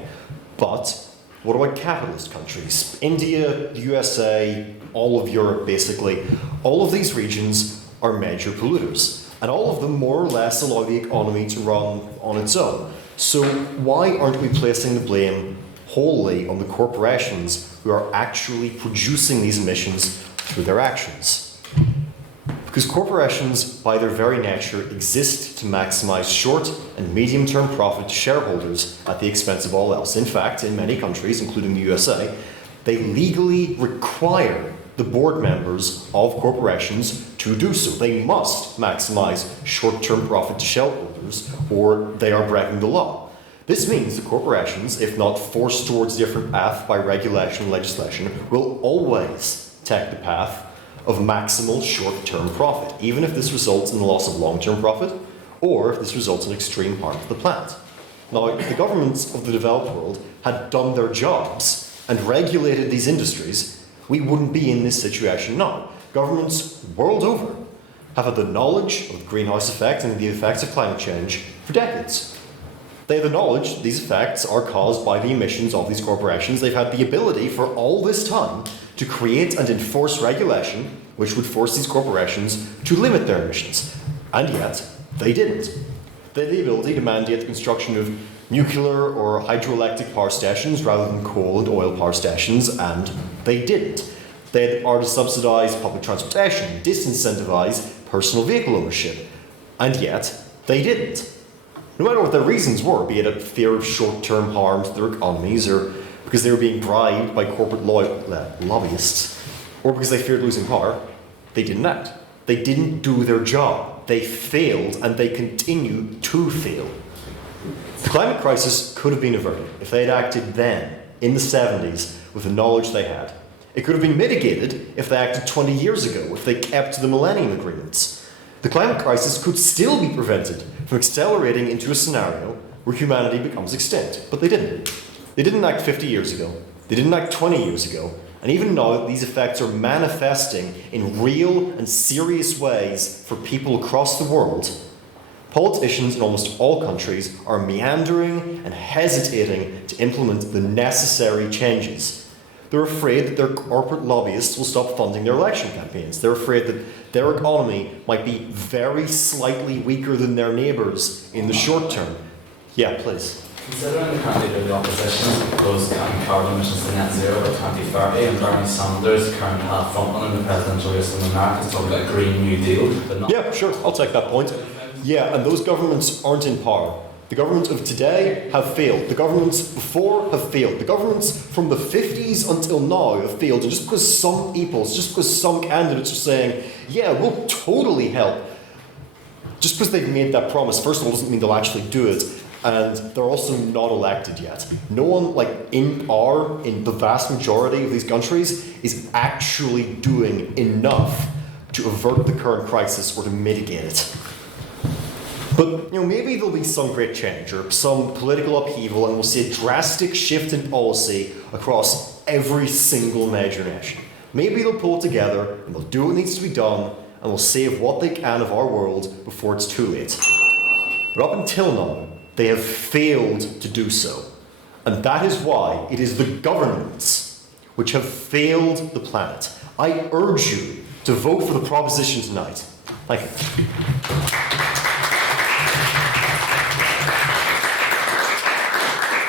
But what about capitalist countries? India, the USA, all of Europe, basically. All of these regions are major polluters. And all of them more or less allow the economy to run on its own. So why aren't we placing the blame wholly on the corporations who are actually producing these emissions through their actions? Because corporations, by their very nature, exist to maximize short and medium-term profit to shareholders at the expense of all else. In fact, in many countries, including the USA, they legally require the board members of corporations to do so. They must maximize short-term profit to shareholders, or they are breaking the law. This means that corporations, if not forced towards a different path by regulation and legislation, will always take the path of maximal short-term profit, even if this results in the loss of long-term profit, or if this results in extreme harm to the planet. Now, if the governments of the developed world had done their jobs and regulated these industries, we wouldn't be in this situation now. Governments world over have had the knowledge of the greenhouse effect and the effects of climate change for decades. They have the knowledge these effects are caused by the emissions of these corporations. They've had the ability for all this time to create and enforce regulation which would force these corporations to limit their emissions. And yet, they didn't. They had the ability to mandate the construction of nuclear or hydroelectric power stations rather than coal and oil power stations, and they didn't. They had the power to subsidise public transportation, disincentivise personal vehicle ownership, and yet they didn't. No matter what their reasons were, be it a fear of short-term harm to their economies, or because they were being bribed by corporate lobbyists, or because they feared losing power, they didn't act. They didn't do their job. They failed, and they continue to fail. The climate crisis could have been averted if they had acted then, in the 70s, with the knowledge they had. It could have been mitigated if they acted 20 years ago, if they kept to the Millennium Agreements. The climate crisis could still be prevented from accelerating into a scenario where humanity becomes extinct, but they didn't. They didn't act 50 years ago, they didn't act 20 years ago, and even now these effects are manifesting in real and serious ways for people across the world. Politicians in almost all countries are meandering and hesitating to implement the necessary changes. They're afraid that their corporate lobbyists will stop funding their election campaigns. They're afraid that their economy might be very slightly weaker than their neighbours in the short term. Yeah, please. Considering the current leader of the opposition has proposed cutting carbon emissions to net zero by 2030, and Bernie Sanders, current frontman in the presidential race in America, is talking about a Green New Deal, but not... Yeah, sure, I'll take that point. Yeah, and those governments aren't in power. The governments of today have failed. The governments before have failed. The governments from the 50s until now have failed. And just because some peoples, just because some candidates are saying, yeah, we'll totally help, just because they've made that promise, first of all, doesn't mean they'll actually do it. And they're also not elected yet. No one, in power in the vast majority of these countries is actually doing enough to avert the current crisis or to mitigate it. But maybe there'll be some great change or some political upheaval, and we'll see a drastic shift in policy across every single major nation. Maybe they'll pull it together and they'll do what needs to be done, and they'll save what they can of our world before it's too late. But up until now, they have failed to do so. And that is why it is the governments which have failed the planet. I urge you to vote for the proposition tonight. Thank you.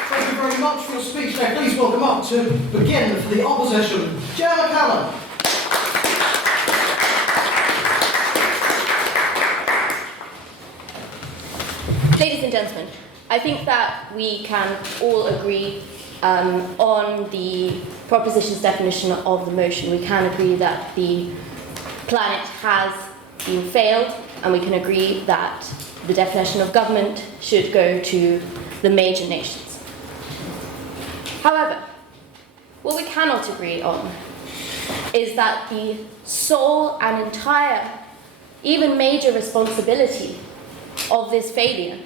Thank you very much for your speech. Now please welcome up to begin for the opposition, Chair McCallum. Ladies and gentlemen, I think that we can all agree on the proposition's definition of the motion. We can agree that the planet has been failed, and we can agree that the definition of government should go to the major nations. However, what we cannot agree on is that the sole and entire, even major responsibility of this failure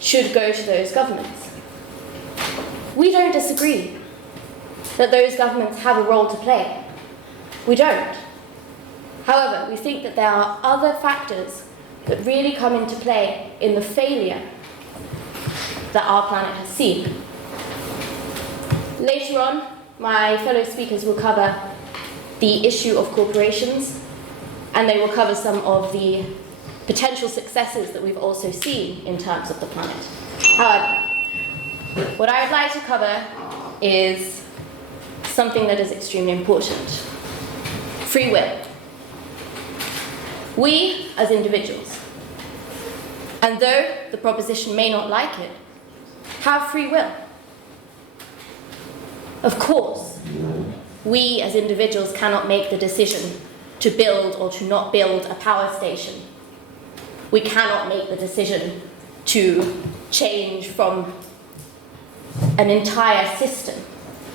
should go to those governments. We don't disagree that those governments have a role to play. We don't. However, we think that there are other factors that really come into play in the failure that our planet has seen. Later on, my fellow speakers will cover the issue of corporations, and they will cover some of the potential successes that we've also seen in terms of the planet. However, what I would like to cover is something that is extremely important: free will. We, as individuals, and though the proposition may not like it, have free will. Of course, we as individuals cannot make the decision to build or to not build a power station. We cannot make the decision to change from an entire system.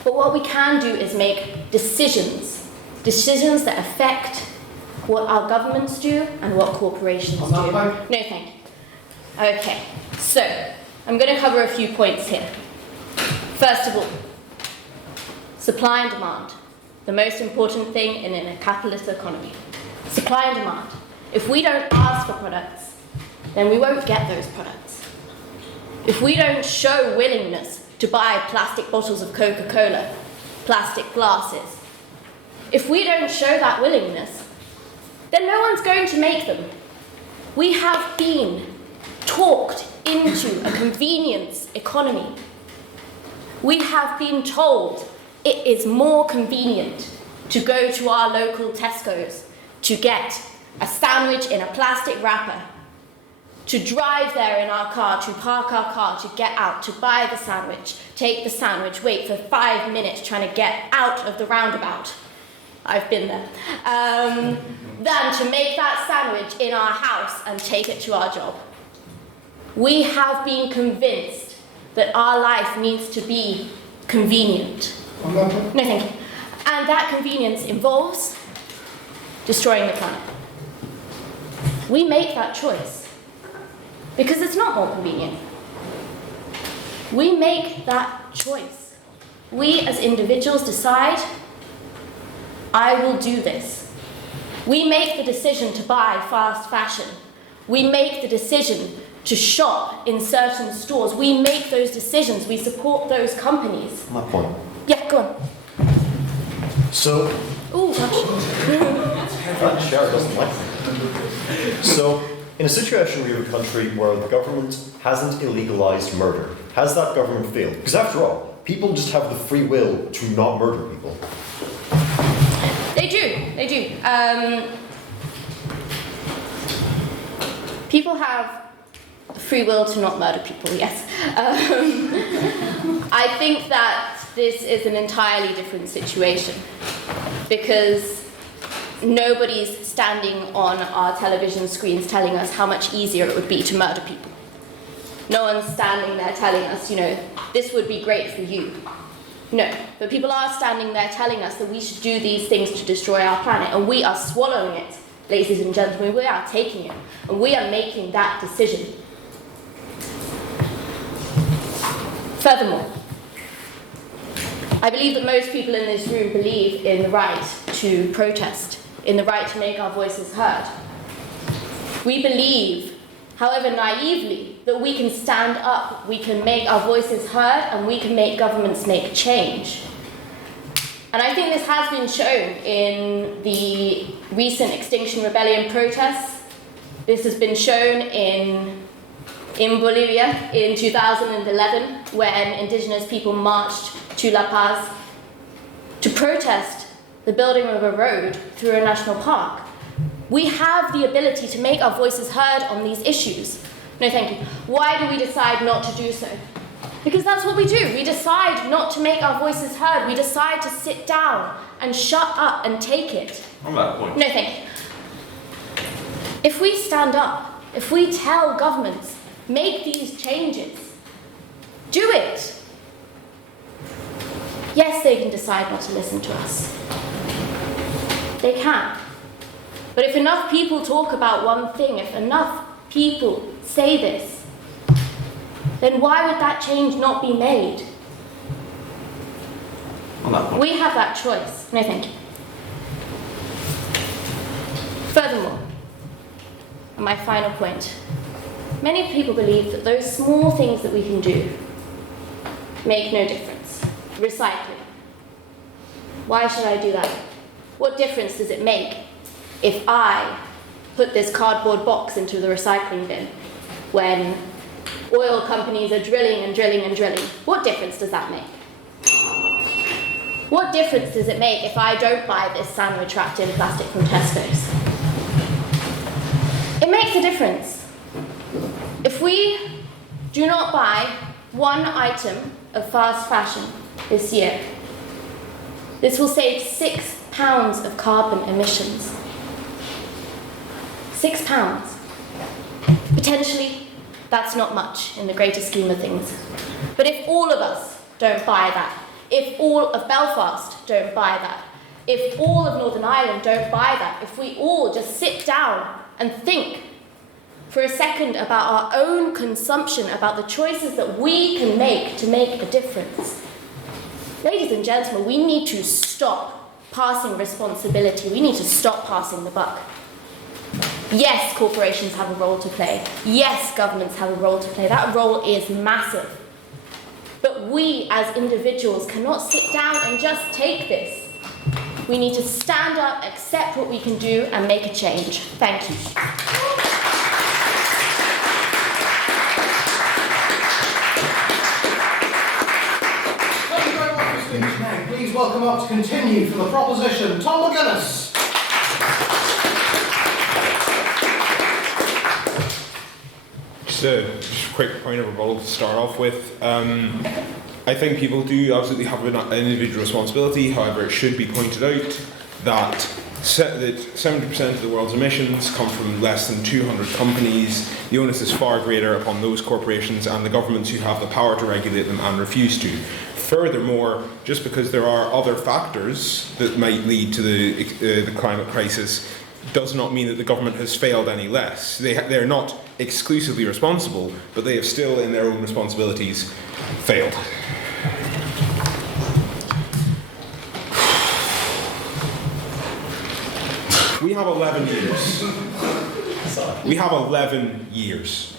But what we can do is make decisions that affect what our governments do and what corporations do. No, thank you. Okay, so I'm going to cover a few points here. First of all, supply and demand. The most important thing in a capitalist economy. Supply and demand. If we don't ask for products, then we won't get those products. If we don't show willingness to buy plastic bottles of Coca-Cola, plastic glasses, if we don't show that willingness, then no one's going to make them. We have been talked into a convenience economy. We have been told it is more convenient to go to our local Tesco's to get a sandwich in a plastic wrapper, to drive there in our car, to park our car, to get out, to buy the sandwich, take the sandwich, wait for 5 minutes trying to get out of the roundabout. I've been there. Than to make that sandwich in our house and take it to our job. We have been convinced that our life needs to be convenient. No, thank you. And that convenience involves destroying the planet. We make that choice because it's not more convenient. We make that choice. We as individuals decide, I will do this. We make the decision to buy fast fashion. We make the decision to shop in certain stores. We make those decisions. We support those companies. My point. Yeah, go on. So, Oh gosh. that chair doesn't like me. So, in a situation where you have a country where the government hasn't illegalized murder, has that government failed? Because after all, people just have the free will to not murder people. They do. People have the free will to not murder people, yes. I think that this is an entirely different situation because nobody's standing on our television screens telling us how much easier it would be to murder people. No one's standing there telling us, this would be great for you. No, but people are standing there telling us that we should do these things to destroy our planet, and we are swallowing it, ladies and gentlemen. We are taking it, and we are making that decision. Furthermore, I believe that most people in this room believe in the right to protest, in the right to make our voices heard. We believe, however naively, that we can stand up, we can make our voices heard, and we can make governments make change. And I think this has been shown in the recent Extinction Rebellion protests. This has been shown in Bolivia in 2011, when indigenous people marched to La Paz to protest the building of a road through a national park. We have the ability to make our voices heard on these issues. No, thank you. Why do we decide not to do so? Because that's what we do. We decide not to make our voices heard. We decide to sit down and shut up and take it. On that point. No, thank you. If we stand up, if we tell governments, make these changes, do it. Yes, they can decide not to listen to us. They can. But if enough people talk about one thing, if enough people say this, then why would that change not be made? On that point. We have that choice. No, thank you. Furthermore, and my final point, many people believe that those small things that we can do make no difference. Recycling. Why should I do that? What difference does it make if I put this cardboard box into the recycling bin when oil companies are drilling and drilling and drilling? What difference does that make? What difference does it make if I don't buy this sandwich wrapped in plastic from Tesco's? It makes a difference. If we do not buy one item of fast fashion this year, this will save £6 of carbon emissions. £6. Potentially, that's not much in the greater scheme of things. But if all of us don't buy that, if all of Belfast don't buy that, if all of Northern Ireland don't buy that, if we all just sit down and think for a second about our own consumption, about the choices that we can make to make a difference. Ladies and gentlemen, we need to stop passing responsibility. We need to stop passing the buck. Yes, corporations have a role to play. Yes, governments have a role to play. That role is massive. But we as individuals cannot sit down and just take this. We need to stand up, accept what we can do, and make a change. Thank you. Please welcome up to continue for the proposition, Tom McGuinness. Just a quick point of rebuttal to start off with. I think people do absolutely have an individual responsibility. However, it should be pointed out that 70% of the world's emissions come from less than 200 companies. The onus is far greater upon those corporations and the governments who have the power to regulate them and refuse to. Furthermore, just because there are other factors that might lead to the climate crisis does not mean that the government has failed any less. They're not exclusively responsible, but they have still, in their own responsibilities, failed. We have 11 years. We have 11 years.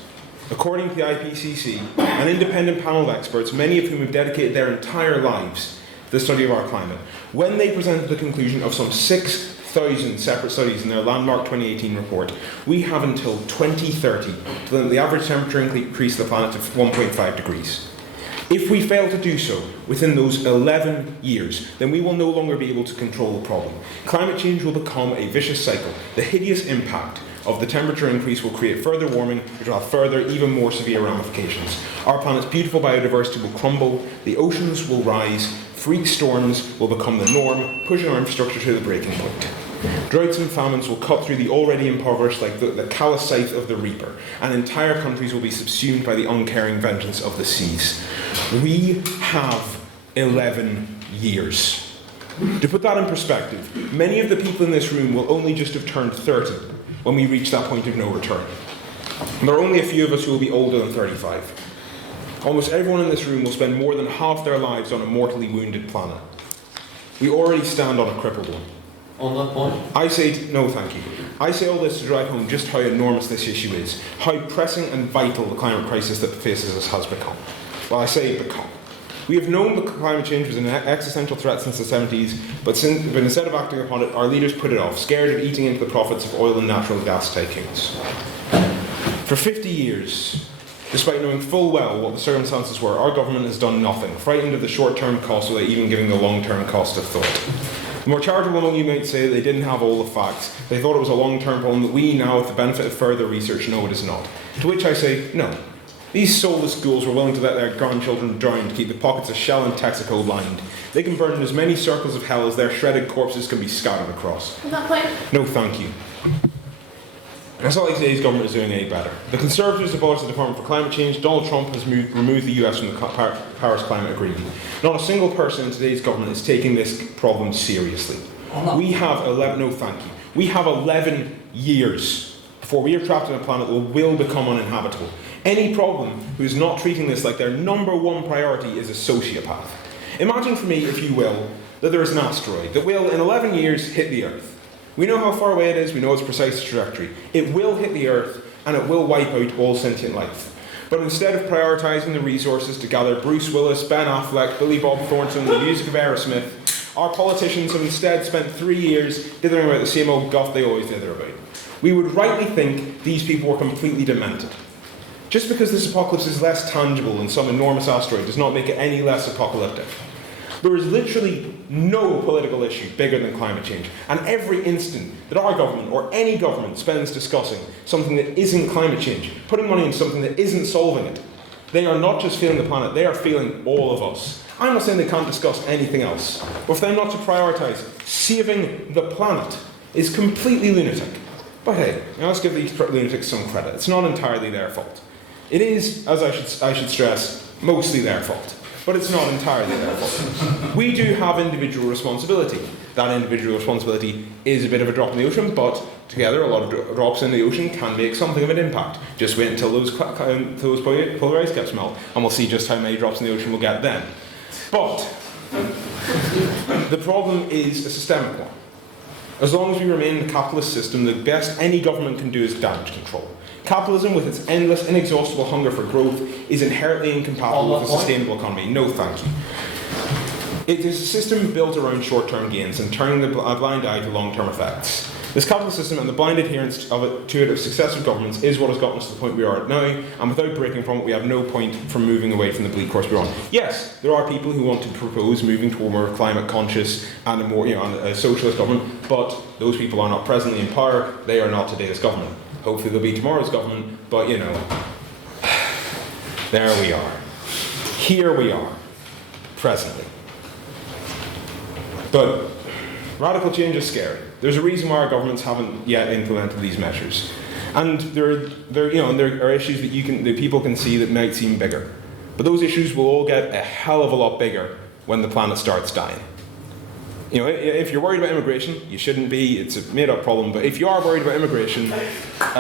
According to the IPCC, an independent panel of experts, many of whom have dedicated their entire lives the study of our climate, when they presented the conclusion of some 6,000 separate studies in their landmark 2018 report, we have until 2030 to limit the average temperature increase of the planet to 1.5 degrees. If we fail to do so within those 11 years, then we will no longer be able to control the problem. Climate change will become a vicious cycle. The hideous impact of the temperature increase will create further warming, which will have further, even more severe ramifications. Our planet's beautiful biodiversity will crumble, the oceans will rise, freak storms will become the norm, pushing our infrastructure to the breaking point. Droughts and famines will cut through the already impoverished like the callous scythe of the reaper, and entire countries will be subsumed by the uncaring vengeance of the seas. We have 11 years. To put that in perspective, many of the people in this room will only just have turned 30 when we reach that point of no return. And there are only a few of us who will be older than 35. Almost everyone in this room will spend more than half their lives on a mortally wounded planet. We already stand on a crippled one. On that point? I say, no thank you. I say all this to drive home just how enormous this issue is, how pressing and vital the climate crisis that faces us has become. Well, I say become. We have known that climate change was an existential threat since the 70s, but instead of acting upon it, our leaders put it off, scared of eating into the profits of oil and natural gas tycoons. For 50 years, despite knowing full well what the circumstances were, our government has done nothing, frightened of the short-term cost without even giving the long-term cost of thought. The more charitable among you might say that they didn't have all the facts. They thought it was a long-term problem that we now, with the benefit of further research, know it is not. To which I say, no. These soulless ghouls were willing to let their grandchildren drown to keep the pockets of Shell and Texaco lined. They can burn in as many circles of hell as their shredded corpses can be scattered across. Is that point? No, thank you. It's not like today's government is doing any better. The Conservatives abolished the Department for Climate Change. Donald Trump has removed the US from the Paris Climate Agreement. Not a single person in today's government is taking this problem seriously. We have 11 years before we are trapped on a planet that will become uninhabitable. Any problem who is not treating this like their number one priority is a sociopath. Imagine for me, if you will, that there is an asteroid that will, in 11 years, hit the Earth. We know how far away it is, we know its precise trajectory. It will hit the Earth, and it will wipe out all sentient life. But instead of prioritising the resources to gather Bruce Willis, Ben Affleck, Billy Bob Thornton, the music of Aerosmith, our politicians have instead spent 3 years dithering about the same old guff they always dither about. We would rightly think these people were completely demented. Just because this apocalypse is less tangible than some enormous asteroid does not make it any less apocalyptic. There is literally no political issue bigger than climate change, and every instant that our government or any government spends discussing something that isn't climate change, putting money into something that isn't solving it, they are not just feeling the planet, they are feeling all of us. I'm not saying they can't discuss anything else, but for them not to prioritise saving the planet is completely lunatic. But hey, let's give these lunatics some credit. It's not entirely their fault. It is, as I should stress, mostly their fault. But it's not entirely their fault. We do have individual responsibility. That individual responsibility is a bit of a drop in the ocean, but together a lot of drops in the ocean can make something of an impact. Just wait until those polar ice caps melt, and we'll see just how many drops in the ocean we'll get then. But the problem is a systemic one. As long as we remain in the capitalist system, the best any government can do is damage control. Capitalism, with its endless, inexhaustible hunger for growth, is inherently incompatible with a sustainable economy. No thank you. It is a system built around short-term gains and turning a blind eye to long-term effects. This capitalist system and the blind adherence to it of successive governments is what has gotten us to the point we are at now, and without breaking from it, we have no point from moving away from the bleak course we're on. Yes, there are people who want to propose moving toward a more climate-conscious and a more, a socialist government, but those people are not presently in power. They are not today's government. Hopefully they'll be tomorrow's government, but there we are. Here we are, presently. But radical change is scary. There's a reason why our governments haven't yet implemented these measures. And there are issues that people can see that might seem bigger. But those issues will all get a hell of a lot bigger when the planet starts dying. If you're worried about immigration, you shouldn't be. It's a made-up problem. But if you are worried about immigration, that's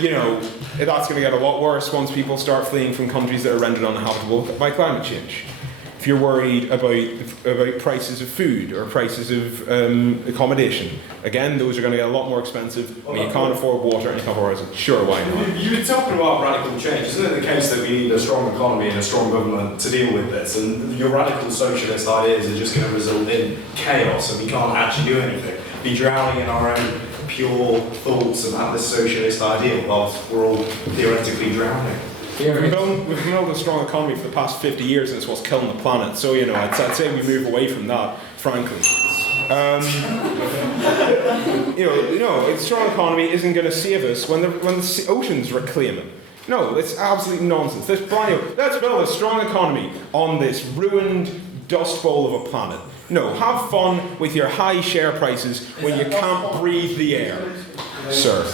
going to get a lot worse once people start fleeing from countries that are rendered uninhabitable by climate change. if you're worried about prices of food or prices of accommodation, again, those are going to get a lot more expensive when you can't afford water and you can't afford housing. Sure, why not? You were talking about radical change. Isn't it the case that we need a strong economy and a strong government to deal with this? And your radical socialist ideas are just going to result in chaos, and we can't actually do anything. Be drowning in our own pure thoughts about this socialist ideal whilst we're all theoretically drowning. We've been building a strong economy for the past 50 years, and it's what's killing the planet. So, you know, I'd say we move away from that, frankly. A strong economy isn't going to save us when the oceans reclaim it. No, it's absolute nonsense. Let's build a strong economy on this ruined dust bowl of a planet. No, have fun with your high share prices when you can't breathe the air, sir.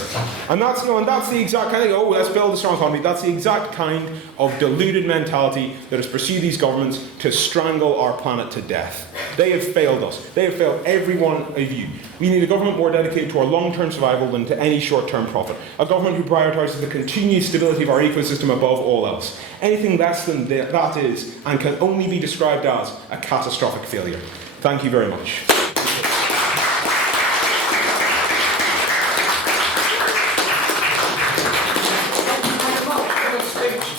And that's the exact kind of let's build a strong economy. That's the exact kind of deluded mentality that has pursued these governments to strangle our planet to death. They have failed us. They have failed every one of you. We need a government more dedicated to our long-term survival than to any short-term profit. A government who prioritises the continued stability of our ecosystem above all else. Anything less than that is, and can only be described as, a catastrophic failure. Thank you very much.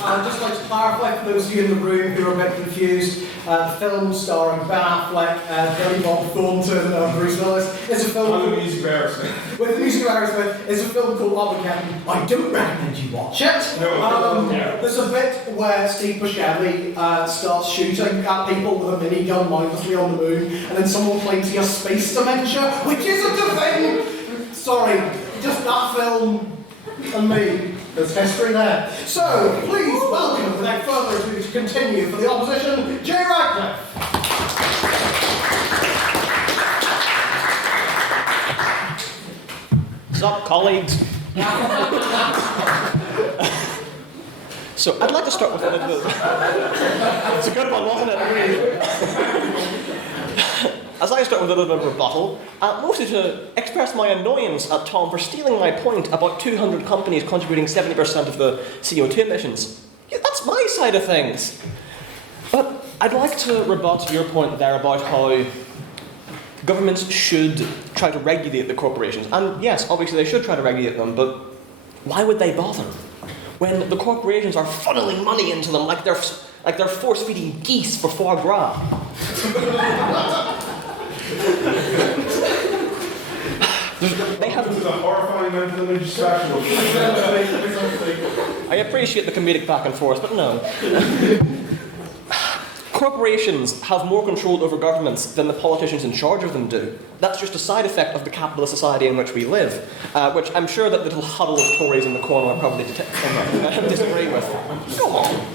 I'd just like to clarify for those of you in the room who are a bit confused, the film starring Ben Affleck, Billy Bob Thornton, Bruce Willis is a film with the music of Aerosmith. With the music of Aerosmith is a film called Armageddon. I don't recommend you watch it. No. There's a bit where Steve Buscemi starts shooting at people with a minigun mindlessly on the moon, and then someone claims he has space dementia, which isn't a thing. Sorry, just that film and me. There's history there. So, please welcome, without further ado, to continue for the opposition, Jay Radcliffe. What's up, colleagues? So, I'd like to start with one of the... It's a good one, wasn't it? As I start with a little bit of rebuttal, mostly to express my annoyance at Tom for stealing my point about 200 companies contributing 70% of the CO2 emissions. Yeah, that's my side of things. But I'd like to rebut your point there about how governments should try to regulate the corporations. And yes, obviously they should try to regulate them, but why would they bother? When the corporations are funneling money into them like they're force-feeding geese for foie gras. They have. This is a horrifying mental image special. I appreciate the comedic back and forth, but no. Corporations have more control over governments than the politicians in charge of them do. That's just a side effect of the capitalist society in which we live, which I'm sure that little huddle of Tories in the corner will probably disagree with. Go on.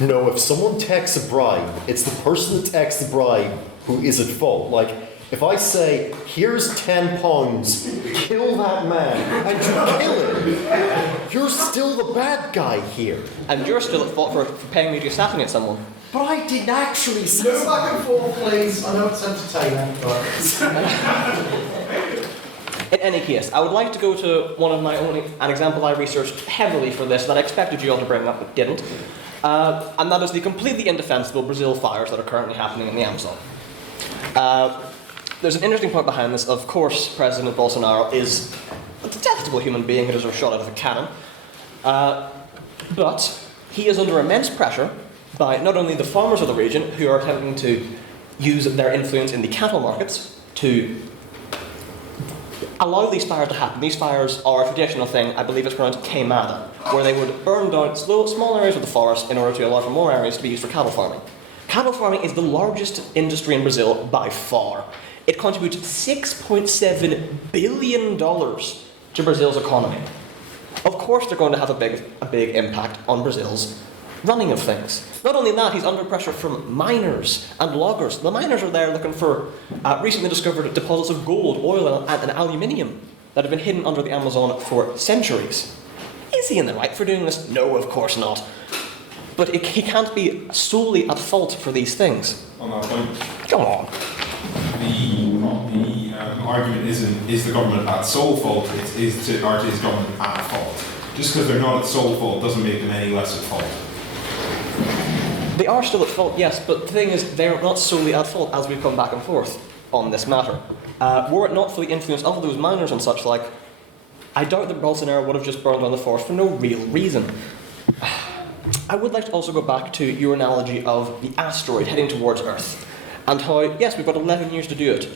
No, if someone texts a bribe, it's the person that texts the bribe who is at fault. Like, if I say, here's £10, kill that man, and you kill him, you're still the bad guy here. And you're still at fault for paying me to assassinate someone. But I didn't actually say No back and forth, please. I know it's entertaining, but... In any case, I would like to go to an example I researched heavily for this that I expected you all to bring up but didn't. And that is the completely indefensible Brazil fires that are currently happening in the Amazon. There's an interesting point behind this. Of course, President Bolsonaro is a detestable human being who deserves a shot out of a cannon. But he is under immense pressure by not only the farmers of the region, who are attempting to use their influence in the cattle markets to allow these fires to happen. These fires are a traditional thing, I believe it's pronounced queimada, where they would burn down small areas of the forest in order to allow for more areas to be used for cattle farming. Cattle farming is the largest industry in Brazil by far. It contributes $6.7 billion to Brazil's economy. Of course they're going to have a big impact on Brazil's running of things. Not only that, he's under pressure from miners and loggers. The miners are there looking for recently discovered deposits of gold, oil, and aluminium that have been hidden under the Amazon for centuries. Is he in the right for doing this? No, of course not. But he can't be solely at fault for these things. On that point, come on. The argument isn't, is the government at sole fault, is government at fault. Just because they're not at sole fault doesn't make them any less at fault. They are still at fault, yes, but the thing is, they're not solely at fault as we've come back and forth on this matter. Were it not for the influence of those miners and such like, I doubt that Bolsonaro would have just burned down the forest for no real reason. I would like to also go back to your analogy of the asteroid heading towards Earth, and how, yes, we've got 11 years to do it.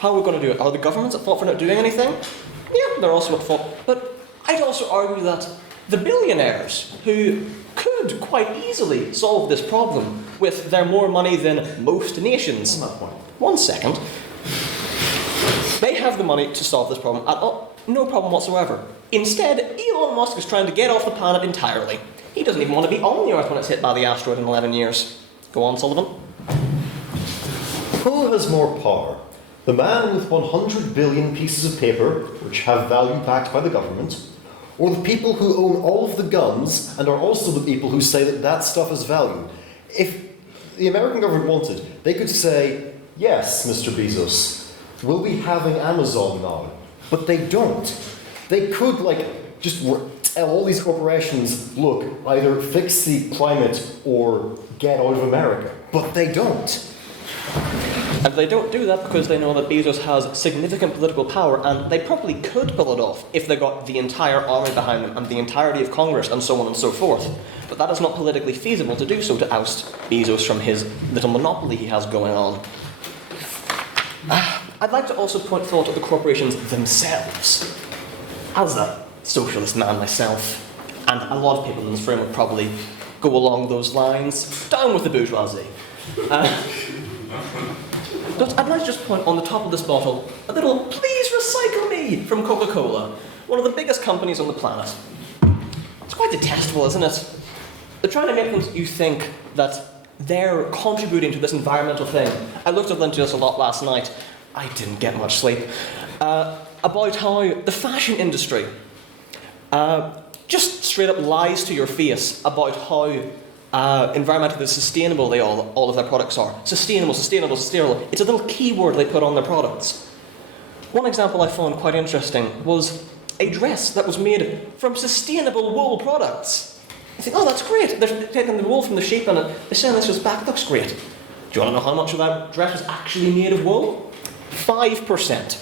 How are we going to do it? Are the governments at fault for not doing anything? Yeah, they're also at fault. But I'd also argue that the billionaires, who could quite easily solve this problem with their more money than most nations. One second. They have the money to solve this problem at all, no problem whatsoever. Instead, Elon Musk is trying to get off the planet entirely. He doesn't even want to be on the Earth when it's hit by the asteroid in 11 years. Go on, Sullivan. Who has more power? The man with 100 billion pieces of paper, which have value backed by the government, or the people who own all of the guns and are also the people who say that that stuff has value? If the American government wanted, they could say, yes, Mr. Bezos, we'll be having Amazon now. But they don't. They could, just tell all these corporations, look, either fix the climate or get out of America. But they don't. And they don't do that because they know that Bezos has significant political power, and they probably could pull it off if they got the entire army behind them and the entirety of Congress and so on and so forth. But that is not politically feasible to do so, to oust Bezos from his little monopoly he has going on. I'd like to also point thought at the corporations themselves. As a socialist man myself, and a lot of people in this room would probably go along those lines, down with the bourgeoisie. But I'd like to just point on the top of this bottle a little "Please recycle me" from Coca-Cola, one of the biggest companies on the planet. It's quite detestable, isn't it? They're trying to make you think that they're contributing to this environmental thing. I looked into this a lot last night. I didn't get much sleep. About how the fashion industry just straight up lies to your face about how environmentally sustainable all of their products are. Sustainable. It's a little keyword they put on their products. One example I found quite interesting was a dress that was made from sustainable wool products. I think, oh, that's great. They're taking the wool from the sheep and they're selling this just back. Looks great. Do you want to know how much of that dress was actually made of wool? 5%.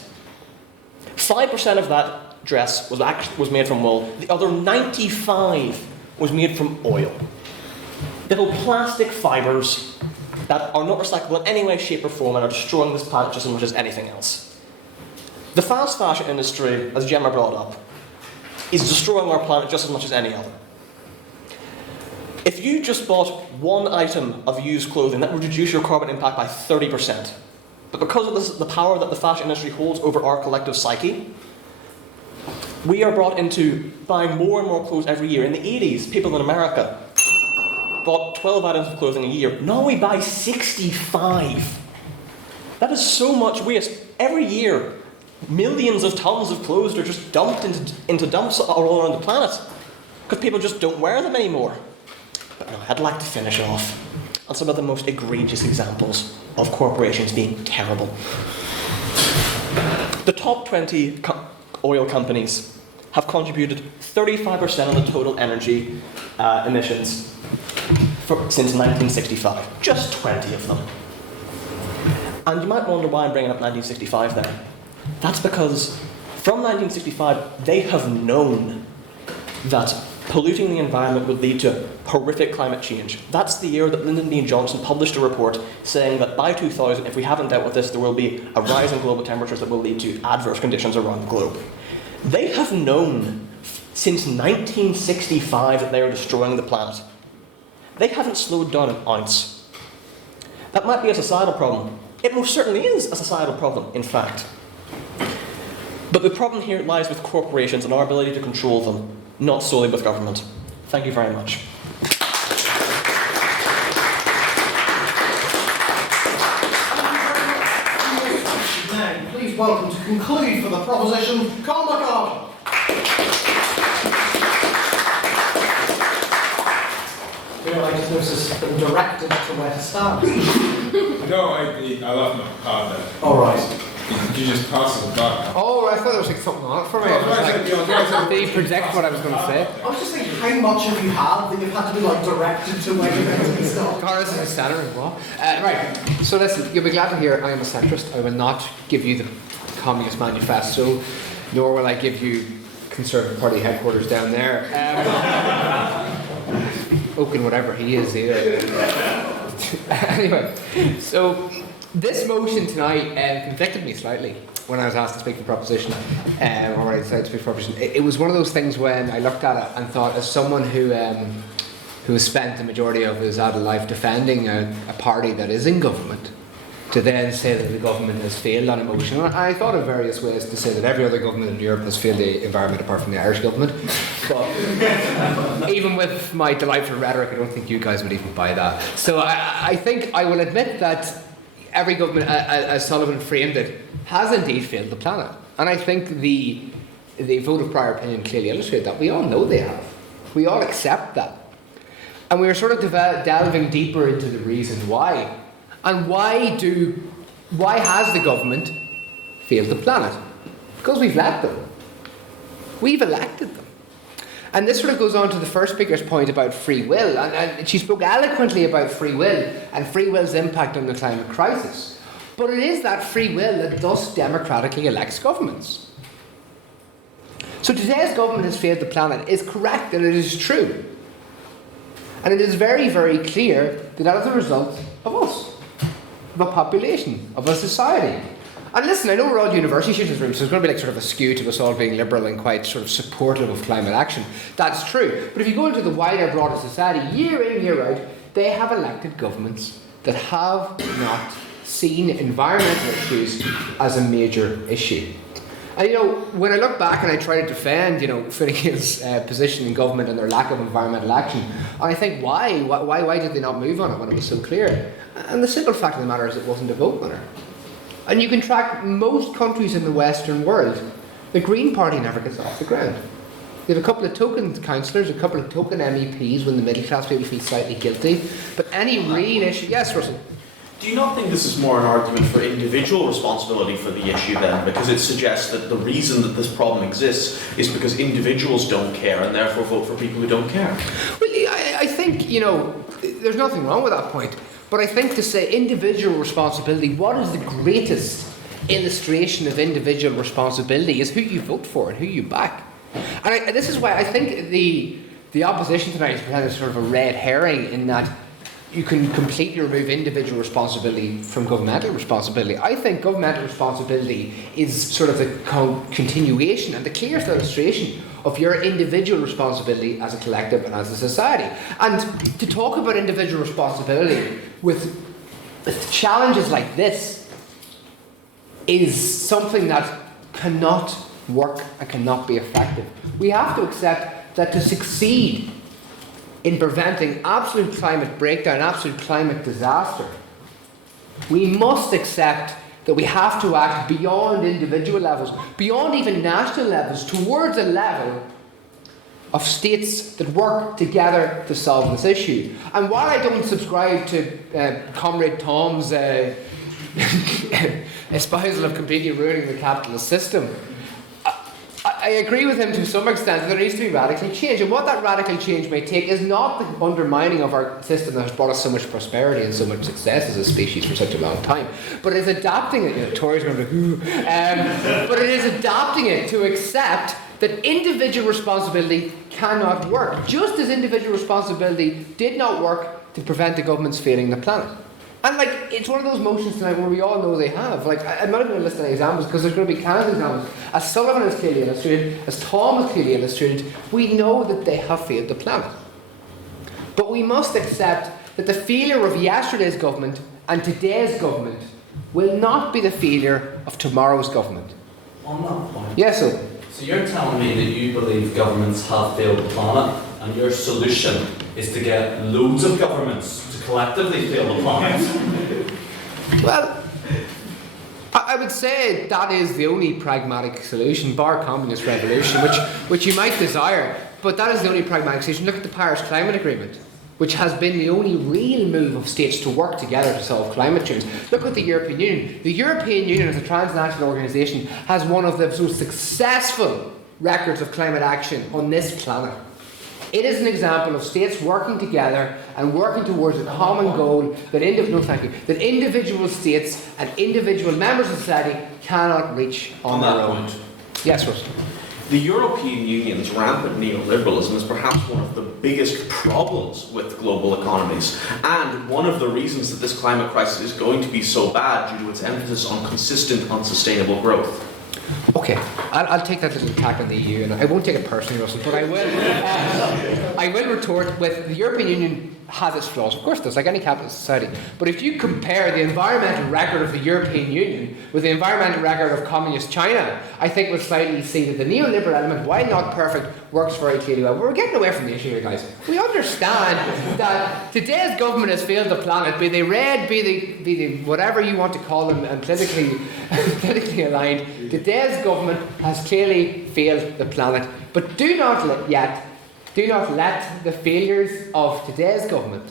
5% of that dress was made from wool. The other 95 was made from oil. Little plastic fibres that are not recyclable in any way, shape or form and are destroying this planet just as much as anything else. The fast fashion industry, as Gemma brought up, is destroying our planet just as much as any other. If you just bought one item of used clothing, that would reduce your carbon impact by 30%. But because of the power that the fashion industry holds over our collective psyche, we are brought into buying more and more clothes every year. In the 80s, people in America bought 12 items of clothing a year. Now we buy 65. That is so much waste. Every year, millions of tons of clothes are just dumped into dumps all around the planet because people just don't wear them anymore. But no, I'd like to finish off on some of the most egregious examples of corporations being terrible. The top 20 oil companies have contributed 35% of the total energy emissions since 1965. Just 20 of them. And you might wonder why I'm bringing up 1965 then. That's because from 1965, they have known that polluting the environment would lead to horrific climate change. That's the year that Lyndon B. Johnson published a report saying that by 2000, if we haven't dealt with this, there will be a rise in global temperatures that will lead to adverse conditions around the globe. They have known since 1965 that they are destroying the planet. They haven't slowed down an ounce. That might be a societal problem. It most certainly is a societal problem, in fact. But the problem here lies with corporations and our ability to control them, not solely with government. Thank you very much. Now, please welcome to conclude for the proposition, Carl McCartney. I just noticed it's been directed to where to start. No, I left my card there. All right. You just pass it back. Oh, I thought there was like something on it for me. I was like, did he predict what I was going to say? I was just thinking, how much have you had that you've had to be like directed to where you're going to stop? God, this is a centre and what? Right, so listen, you'll be glad to hear I am a centrist. I will not give you the Communist Manifesto, nor will I give you Conservative Party headquarters down there. Oaken, whatever he is either. Anyway, so this motion tonight convicted me slightly when I was asked to speak the proposition, or when I decided to speak the proposition. It was one of those things when I looked at it and thought, as someone who has spent the majority of his adult life defending a party that is in government, to then say that the government has failed on a motion. And I thought of various ways to say that every other government in Europe has failed the environment apart from the Irish government. But even with my delightful rhetoric, I don't think you guys would even buy that. So I think I will admit that every government, as Sullivan framed it, has indeed failed the planet. And I think the vote of prior opinion clearly illustrated that. We all know they have. We all accept that. And we were sort of delving deeper into the reason why. And why has the government failed the planet? Because we've let them. We've elected them. And this sort of goes on to the first speaker's point about free will. And she spoke eloquently about free will and free will's impact on the climate crisis. But it is that free will that thus democratically elects governments. So today's government has failed the planet is correct and it is true. And it is very, very clear that that is a result of us. Of a population, of a society. And listen, I know we're all university students in this room, so there's going to be like sort of a skew to us all being liberal and quite sort of supportive of climate action. That's true. But if you go into the wider, broader society, year in, year out, they have elected governments that have not seen environmental issues as a major issue. And you know, when I look back and I try to defend, you know, Fine Gael's position in government and their lack of environmental action, and I think why did they not move on it when it was so clear? And the simple fact of the matter is it wasn't a vote winner. And you can track most countries in the Western world, the Green Party never gets off the ground. They have a couple of token councillors, a couple of token MEPs when the middle class people feel slightly guilty, but any real issue... Yes, Russell? Do you not think this is more an argument for individual responsibility for the issue then? Because it suggests that the reason that this problem exists is because individuals don't care and therefore vote for people who don't care. Well, I think, you know, there's nothing wrong with that point. But I think to say individual responsibility, what is the greatest illustration of individual responsibility is who you vote for and who you back. And this is why I think the opposition tonight is presented as sort of a red herring in that you can completely remove individual responsibility from governmental responsibility. I think governmental responsibility is sort of the continuation and the clearest illustration of your individual responsibility as a collective and as a society. And to talk about individual responsibility with challenges like this is something that cannot work and cannot be effective. We have to accept that to succeed in preventing absolute climate breakdown, absolute climate disaster, we must accept that we have to act beyond individual levels, beyond even national levels, towards a level of states that work together to solve this issue. And while I don't subscribe to Comrade Tom's espousal of completely ruining the capitalist system, I agree with him to some extent that there needs to be radical change. And what that radical change may take is not the undermining of our system that has brought us so much prosperity and so much success as a species for such a long time, but it's adapting it. You know, Tories are going to be, but it is adapting it to accept that individual responsibility cannot work, just as individual responsibility did not work to prevent the governments failing the planet. And like, it's one of those motions tonight where we all know they have. Like, I'm not even going to list any examples because there's going to be countless examples. As Sullivan has clearly illustrated, as Tom has clearly illustrated, we know that they have failed the planet. But we must accept that the failure of yesterday's government and today's government will not be the failure of tomorrow's government. On that point. Yes, sir. So you're telling me that you believe governments have failed the planet, and your solution is to get loads of governments to collectively fail the planet? Well, I would say that is the only pragmatic solution, bar communist revolution, which you might desire, but that is the only pragmatic solution. Look at the Paris Climate Agreement. which has been the only real move of states to work together to solve climate change. Look at the European Union. The European Union as a transnational organisation has one of the most successful records of climate action on this planet. It is an example of states working together and working towards a common goal that, that individual states and individual members of society cannot reach on their own. Point. Yes, Russ. The European Union's rampant neoliberalism is perhaps one of the biggest problems with global economies, and one of the reasons that this climate crisis is going to be so bad due to its emphasis on consistent, unsustainable growth. Okay, I'll take that little attack on the EU, and I won't take it personally, Russell, but I will. I will retort with the European Union has its flaws, of course it does, like any capitalist society. But if you compare the environmental record of the European Union with the environmental record of communist China, I think we'll slightly see that the neoliberal element, while not perfect, works very clearly well. But we're getting away from the issue here, guys. We understand that today's government has failed the planet, be they red, be they whatever you want to call them, and politically aligned. Today's government has clearly failed the planet. But do not let the failures of today's government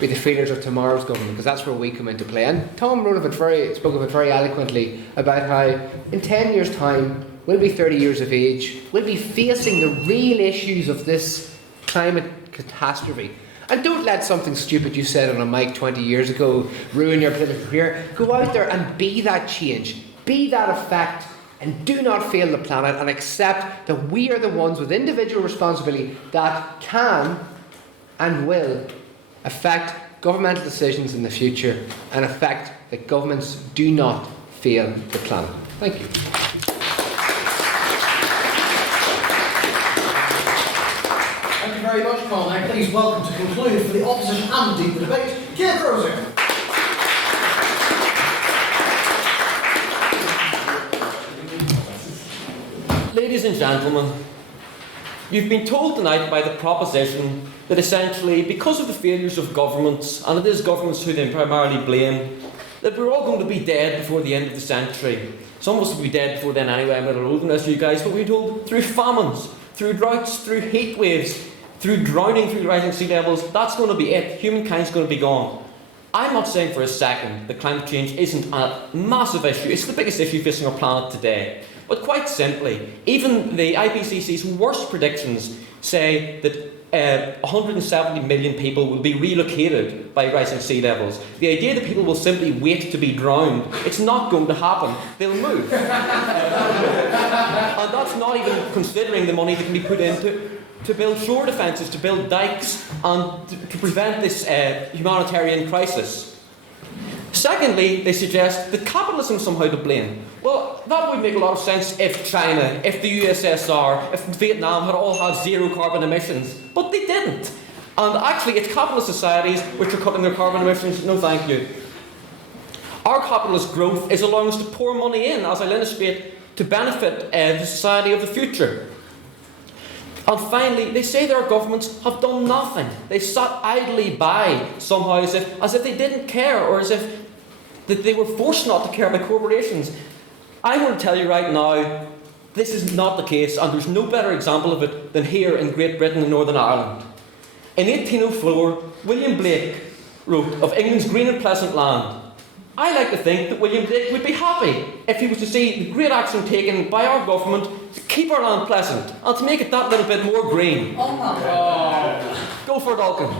be the failures of tomorrow's government, because that's where we come into play. And Tom spoke of it very eloquently about how in 10 years' time we'll be 30 years of age, we'll be facing the real issues of this climate catastrophe. And don't let something stupid you said on a mic 20 years ago ruin your political career. Go out there and be that change, be that effect. And do not fail the planet, and accept that we are the ones with individual responsibility that can and will affect governmental decisions in the future and affect that governments do not fail the planet. Thank you. Thank you very much, Carl. Now please welcome to conclude for the opposition and indeed the debate, Keir Crozier. Ladies and gentlemen, you've been told tonight by the proposition that essentially, because of the failures of governments, and it is governments who they primarily blame, that we're all going to be dead before the end of the century. Some of us will be dead before then anyway, I'm a little older than you guys, but we're told through famines, through droughts, through heat waves, through drowning, through rising sea levels, that's going to be it. Humankind's going to be gone. I'm not saying for a second that climate change isn't a massive issue. It's the biggest issue facing our planet today. But quite simply, even the IPCC's worst predictions say that 170 million people will be relocated by rising sea levels. The idea that people will simply wait to be drowned, it's not going to happen. They'll move. And that's not even considering the money that can be put into to build shore defences, to build dikes, and to prevent this humanitarian crisis. Secondly, they suggest that capitalism is somehow to blame. Well, that would make a lot of sense if China, if the USSR, if Vietnam had all had zero carbon emissions. But they didn't. And actually, it's capitalist societies which are cutting their carbon emissions. No thank you. Our capitalist growth is allowing us to pour money in, as I'll illustrate, to benefit the society of the future. And finally, they say that our governments have done nothing. They sat idly by somehow as if they didn't care, or as if that they were forced not to care by corporations. I want to tell you right now, this is not the case, and there's no better example of it than here in Great Britain and Northern Ireland. In 1804, William Blake wrote of England's green and pleasant land. I like to think that William Blake would be happy if he was to see the great action taken by our government to keep our land pleasant and to make it that little bit more green. Go for it, Alkin.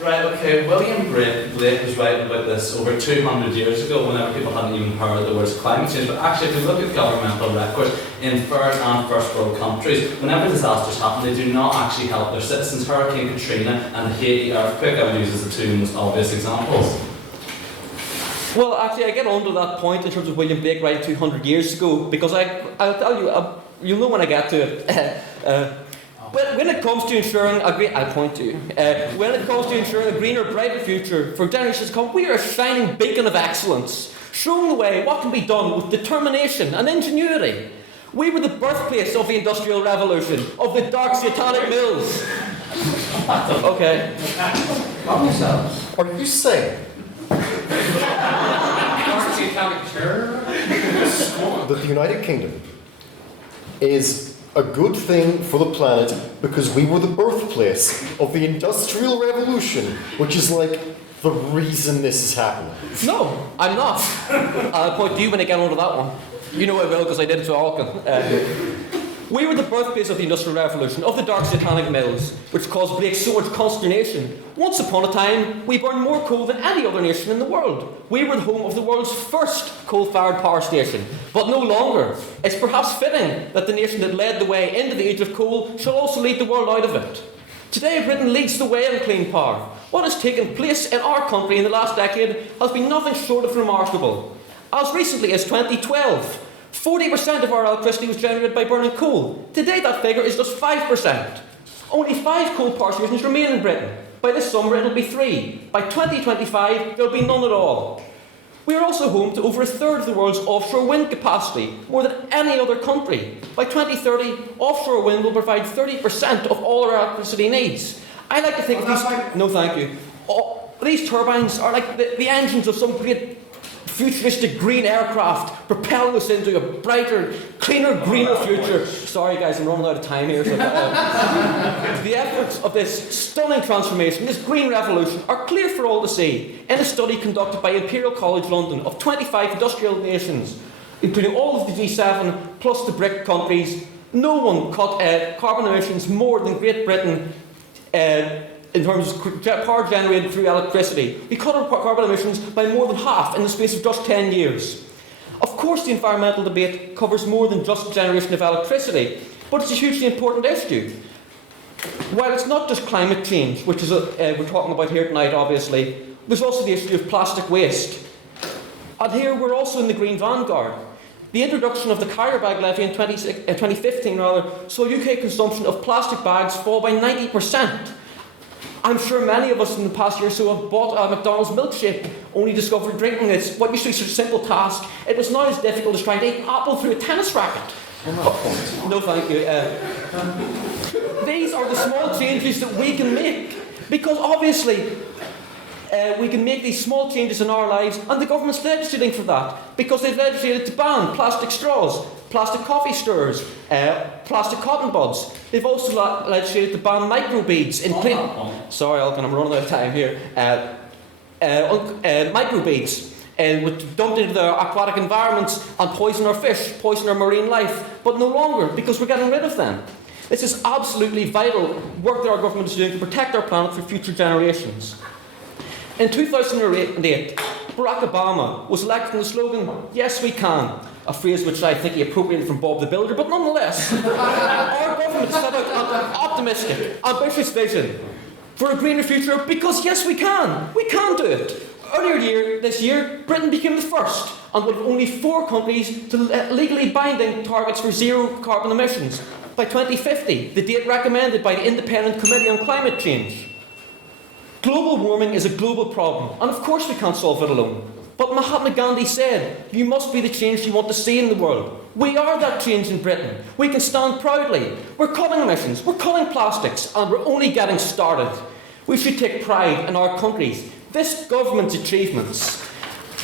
Right, okay, William Blake was writing about this over 200 years ago, whenever people hadn't even heard the words climate change. But actually, if you look at governmental records in third and first world countries, whenever disasters happen, they do not actually help their citizens. Hurricane Katrina and the Haiti earthquake, I would use as the two most obvious examples. Well, actually, I get onto that point in terms of William Blake writing 200 years ago, because I'll tell you, you'll know when I get to it. When it comes to ensuring I'll point to you. When it comes to ensuring a greener, brighter future for generations to come, we are a shining beacon of excellence, showing the way what can be done with determination and ingenuity. We were the birthplace of the Industrial Revolution, of the dark satanic mills. Okay. Are you saying that the United Kingdom is a good thing for the planet because we were the birthplace of the Industrial Revolution, which is like the reason this is happening. No, I'm not. I'll point to you when I get onto that one. You know I will because I did it to Alkin. We were the birthplace of the Industrial Revolution, of the dark satanic mills, which caused Blake so much consternation. Once upon a time, we burned more coal than any other nation in the world. We were the home of the world's first coal-fired power station, but no longer. It's perhaps fitting that the nation that led the way into the age of coal shall also lead the world out of it. Today, Britain leads the way in clean power. What has taken place in our country in the last decade has been nothing short of remarkable. As recently as 2012, 40% of our electricity was generated by burning coal. Today that figure is just 5%. Only 5 coal power stations remain in Britain. By this summer it'll be 3. By 2025 there'll be none at all. We are also home to over a third of the world's offshore wind capacity, more than any other country. By 2030, offshore wind will provide 30% of all our electricity needs. I like to think of these... No, thank you. These turbines are like the engines of some great futuristic green aircraft propelling us into a brighter, cleaner, greener future. Sorry guys, I'm running out of time here. So, the efforts of this stunning transformation, this green revolution, are clear for all to see. In a study conducted by Imperial College London of 25 industrial nations, including all of the G7 plus the BRIC countries, no one cut carbon emissions more than Great Britain in terms of power generated through electricity. We cut our carbon emissions by more than half in the space of just 10 years. Of course, the environmental debate covers more than just the generation of electricity, but it's a hugely important issue. While it's not just climate change, which is we're talking about here tonight, obviously, there's also the issue of plastic waste. And here we're also in the green vanguard. The introduction of the carrier bag levy in 2015 saw UK consumption of plastic bags fall by 90%. I'm sure many of us in the past year or so have bought a McDonald's milkshake, only discovered drinking it's what used to be such a simple task. It was not as difficult as trying to eat an apple through a tennis racket. No, thank you. These are the small changes that we can make, because obviously we can make these small changes in our lives, and the government's legislating for that, because they've legislated to ban plastic straws, plastic coffee stirrers, plastic cotton buds. They've also legislated to ban microbeads in clean... Sorry, Alkin, I'm running out of time here. Microbeads, which dumped into the aquatic environments and poison our fish, poison our marine life, but no longer, because we're getting rid of them. This is absolutely vital work that our government is doing to protect our planet for future generations. In 2008, Barack Obama was elected on the slogan, "Yes, we can," a phrase which I think he appropriated from Bob the Builder, but nonetheless, our government set out an optimistic, ambitious vision for a greener future because, yes, we can do it. Earlier this year, Britain became the first and one of only 4 countries to legally binding targets for zero carbon emissions by 2050, the date recommended by the Independent Committee on Climate Change. Global warming is a global problem, and of course we can't solve it alone. But Mahatma Gandhi said, "You must be the change you want to see in the world." We are that change in Britain. We can stand proudly. We're cutting emissions, we're cutting plastics, and we're only getting started. We should take pride in our country's, this government's achievements.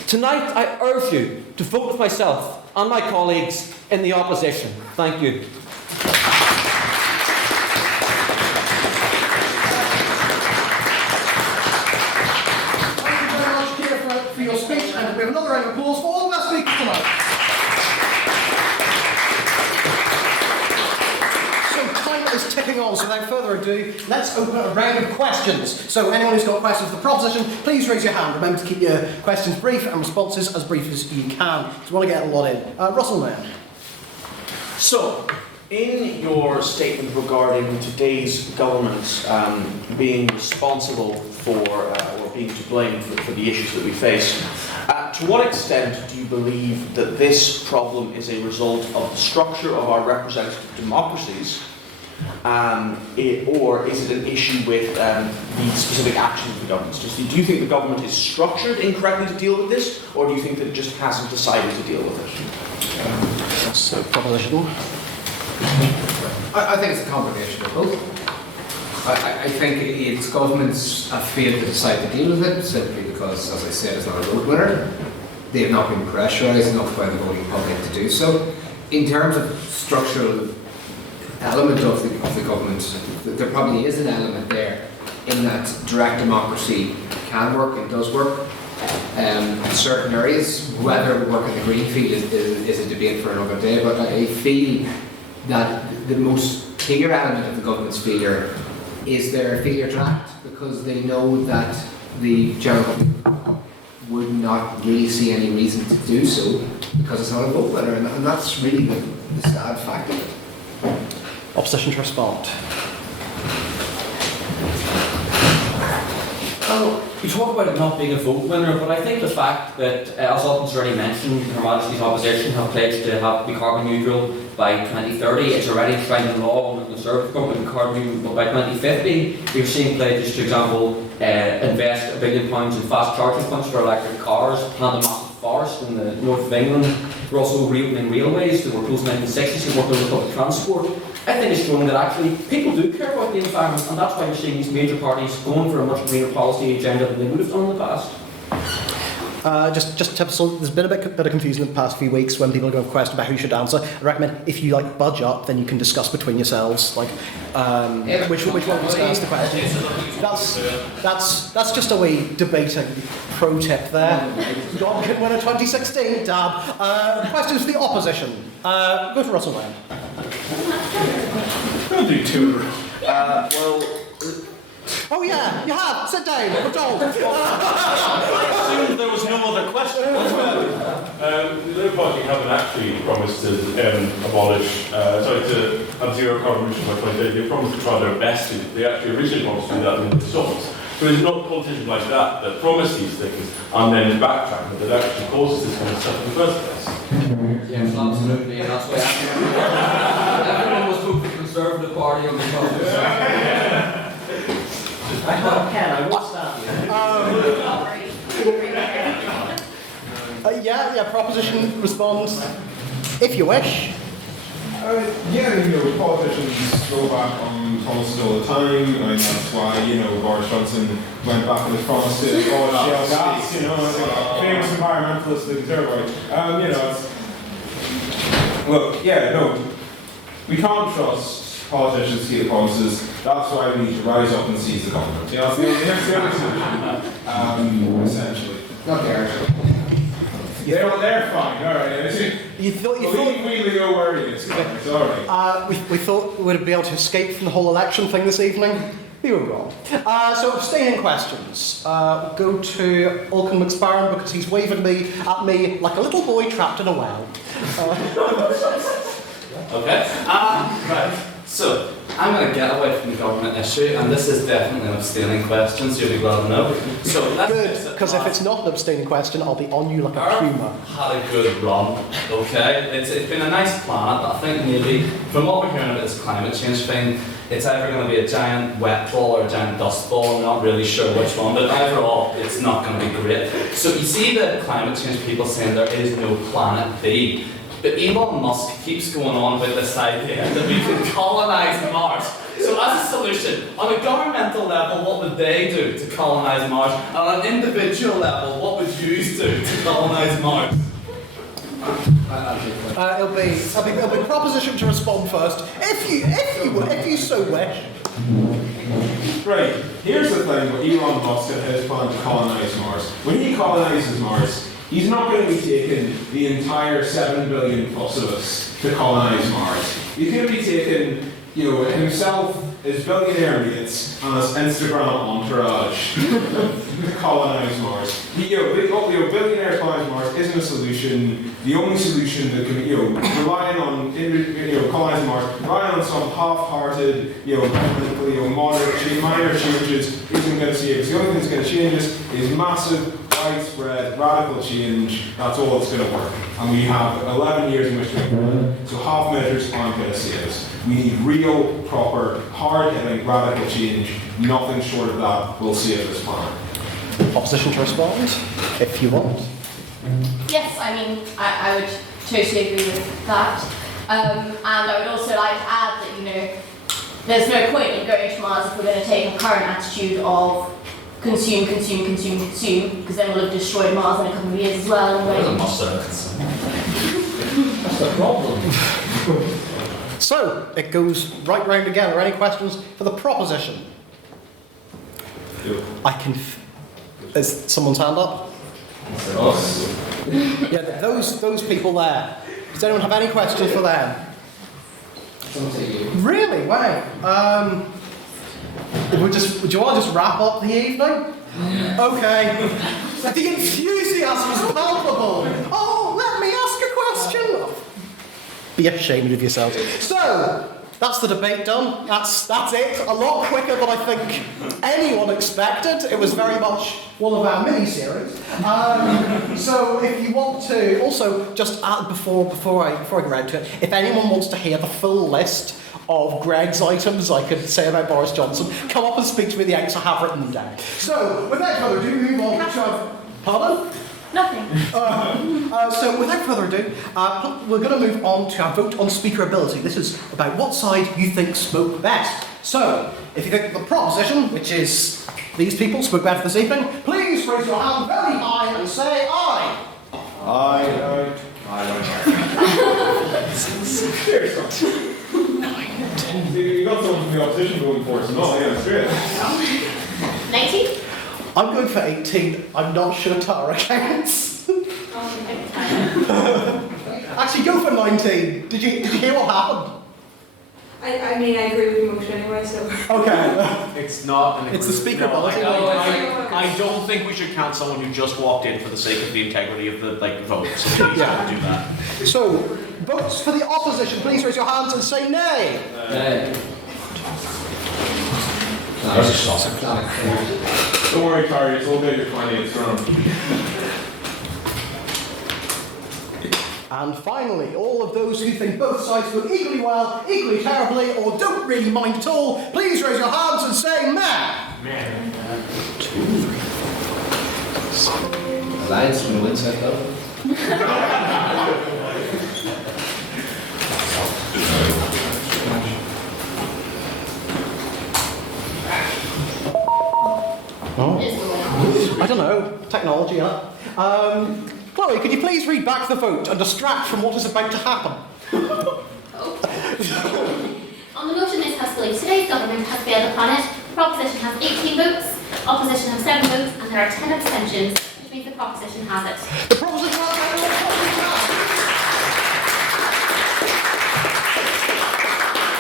Tonight I urge you to vote with myself and my colleagues in the opposition. Thank you. For your speech, and we have another round of applause for all of our speakers tonight. So time is ticking on, so without further ado, let's open a round of questions. So anyone who's got questions for the proposition, please raise your hand. Remember to keep your questions brief and responses as brief as you can, because we want to get a lot in. Russell Mayer. So, in your statement regarding today's government being responsible for, or being to blame for the issues that we face, to what extent do you believe that this problem is a result of the structure of our representative democracies, or is it an issue with the specific actions of the government? Do you think the government is structured incorrectly to deal with this, or do you think that it just hasn't decided to deal with it? That's a proposition. I think it's a combination of both. I think it's governments have failed to decide to deal with it simply because, as I said, it's not a road winner. They have not been pressurised enough by the voting public to do so. In terms of structural element of the government, there probably is an element there in that direct democracy can work and does work in certain areas. Whether we work in the green field is a debate for another day, but I feel that the most clear element of the government's failure is their failure to act, because they know that the general public would not really see any reason to do so because it's not a vote winner, and that's really the sad fact of it. Opposition to respond. Well, you talk about it not being a vote winner, but I think the fact that, as Alton's already mentioned, Her Majesty's opposition have pledged to be carbon neutral by 2030. It's already enshrined in law under the Conservative government to be carbon neutral by 2050. We've seen pledges, for example, invest £1 billion in fast charging points for electric cars, plant a massive forest in the north of England. We're also reopening railways that were closed in the 1960s and working on public transport. I think it's showing that actually people do care about the environment, and that's why you're seeing these major parties going for a much greener policy agenda than they would have done in the past. Just typical, there's been a bit of confusion in the past few weeks when people have questioned about who should answer. I recommend if you budge up, then you can discuss between yourselves, which one wants to ask the question. That's just a wee debating pro tip there. God can win a 2016, dab. Questions for the opposition. Go for Russell Wayne. I'll do two. Oh yeah, you have. Sit down. We're told. I assumed there was no other question. The Labour Party haven't actually promised to to have zero carbon emissions by 2030. They promised to try their best. They actually originally promised to do that in the stopped. So there's not politicians like that promise these things and then backtrack, but that actually causes this kind of stuff in the first place. Yes, absolutely, and that's why everyone was voting for the Conservative Party on the top. I can, I will stand. Proposition response, if you wish. Politicians go back on promises all the time. I mean, that's why, Boris Johnson went back on his promise to abolish shale gas, famous environmentalist the Conservative. We can't trust politicians to keep promises. That's why we need to rise up and seize the government. That's the only solution. Essentially. Not there, actually. They're fine, alright. We know where he is. Sorry. We thought we would be able to escape from the whole election thing this evening. We were wrong. So abstaining questions. We'll go to Alcon McSparran because he's waving at me like a little boy trapped in a well. Okay. Right. So, I'm going to get away from the government issue, and this is definitely an abstaining question, so you'll be glad to know. So, good, because if it's not an abstaining question, I'll be on you like a puma. Had a good run, okay? It's been a nice planet, but I think maybe, from what we're hearing about this climate change thing, it's either going to be a giant wet ball or a giant dust ball. I'm not really sure which one, but overall, it's not going to be great. So, you see the climate change people saying there is no planet B. But Elon Musk keeps going on with this idea that we can colonise Mars. So as a solution, on a governmental level, what would they do to colonise Mars? And on an individual level, what would you do to colonise Mars? It'll be proposition to respond first, if you so wish. Right, here's the thing with Elon Musk and his plan to colonise Mars. When he colonises Mars, he's not going to be taking the entire 7 billion plus of us to colonise Mars. He's going to be taking, himself, his billionaire mates, and his Instagram entourage to colonise Mars. Billionaire colonise Mars isn't a solution. The only solution that can be, relying on, colonising Mars, relying on some half-hearted, minor changes isn't going to save us. The only thing that's going to change us is massive, widespread, radical change. That's all that's going to work. And we have 11 years in which to make it. So half measures aren't going to save us. We need real, proper, hard-hitting, radical change. Nothing short of that will save this planet. Opposition to respond, if you want. Yes, I would totally agree with that. And I would also like to add that, there's no point in going to Mars if we're going to take a current attitude of consume, because then we'll have destroyed Mars in a couple of years as well. That's the problem. So, it goes right round again. Are there any questions for the proposition? I can... Is someone's hand up? Yeah, those people there. Does anyone have any questions for them? Really? Wow. Do you want to just wrap up the evening? Okay. The enthusiasm is palpable. Oh, let me ask a question. Be ashamed of yourselves. So, that's the debate done. That's it. A lot quicker than I think anyone expected. It was very much one of our mini-series. So if you want to, also just add before I get around to it, if anyone wants to hear the full list of Greg's items I could say about Boris Johnson, come up and speak to me at the X. I have written them down. So without further ado, move on to pardon? Nothing. So without further ado, we're going to move on to our vote on speakerability. This is about what side you think spoke best. So, if you think the proposition, which is these people spoke best this evening, please raise your hand very high and say aye. Aye. You got someone from the opposition going for it, so no, yeah, it's great. 19? I'm going for 18. I'm not sure Tara counts. Actually, go for 19. Did you hear what happened? I mean, I agree with your motion anyway, so. Okay. It's not. It's the speaker No, ability. I don't think we should count someone who just walked in for the sake of the integrity of the vote. So please don't do that. So, votes for the opposition, please raise your hands and say nay. Nay. Don't worry, Carrie, it's all about your 20th round. And finally, all of those who think both sides vote equally well, equally terribly, or don't really mind at all, please raise your hands and say meh. Alliance from the Windsor Club. Oh. I don't know. Technology, huh? Chloe, could you please read back the vote and distract from what is about to happen? On the motion this House believes today's government has failed the planet, the proposition has 18 votes, opposition has 7 votes, and there are 10 abstentions, which means the proposition has it. The proposition has it.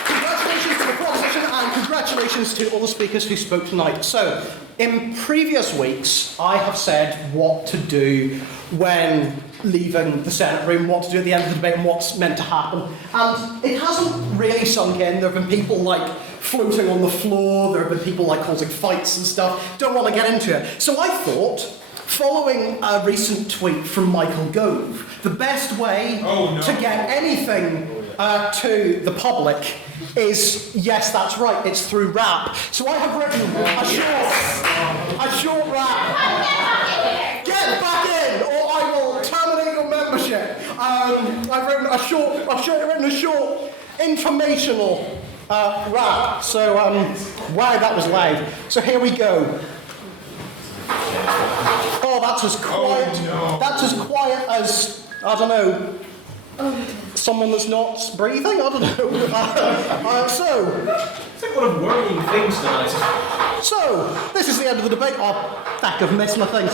Congratulations to the proposition and congratulations to all the speakers who spoke tonight. So, in previous weeks, I have said what to do when leaving the Senate room, what to do at the end of the debate and what's meant to happen. And it hasn't really sunk in. There have been people like floating on the floor, there have been people like causing fights and stuff. Don't want to get into it. So I thought, following a recent tweet from Michael Gove, the best way to get anything to the public is, yes, that's right, it's through rap. So I have written a short rap. Get back in, or I will terminate your membership. I've written a short informational rap. So, wow, that was loud. So here we go. Oh, that's as quiet. That's as quiet as, I don't know, someone that's not breathing? I don't know. So, It's like one of worrying things tonight. So, this is the end of the debate. Oh, heck, I've missed my things.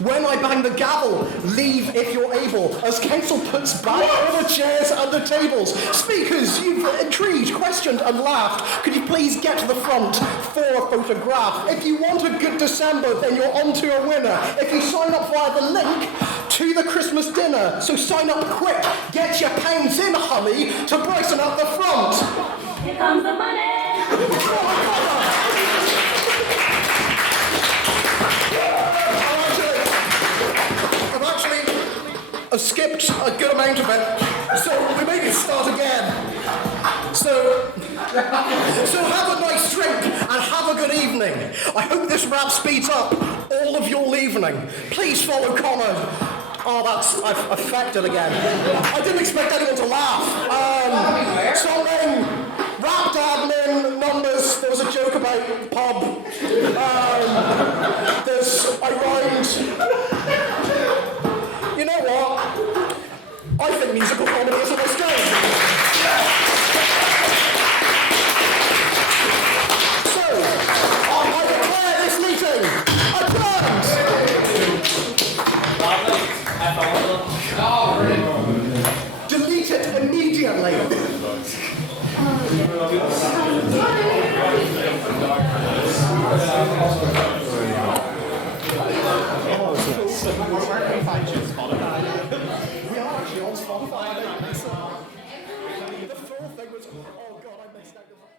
When I bang the gavel, leave if you're able, as council puts back all the chairs and the tables. Speakers, you've intrigued, questioned and laughed. Could you please get to the front for a photograph? If you want a good December, then you're on to a winner. If you sign up via the link to the Christmas dinner, so sign up quick. Get your pounds in, honey, to Bryson at the front. Here comes the money! I've skipped a good amount of it, so we may need to start again. So have a nice drink and have a good evening. I hope this rap speeds up all of your evening. Please follow Connor. Oh, I've affected again. I didn't expect anyone to laugh. Something, rap admin, numbers, there was a joke about the pub. I rhymed. You know what? I think musical comedy is a mistake. Delete it immediately! Where can we find you?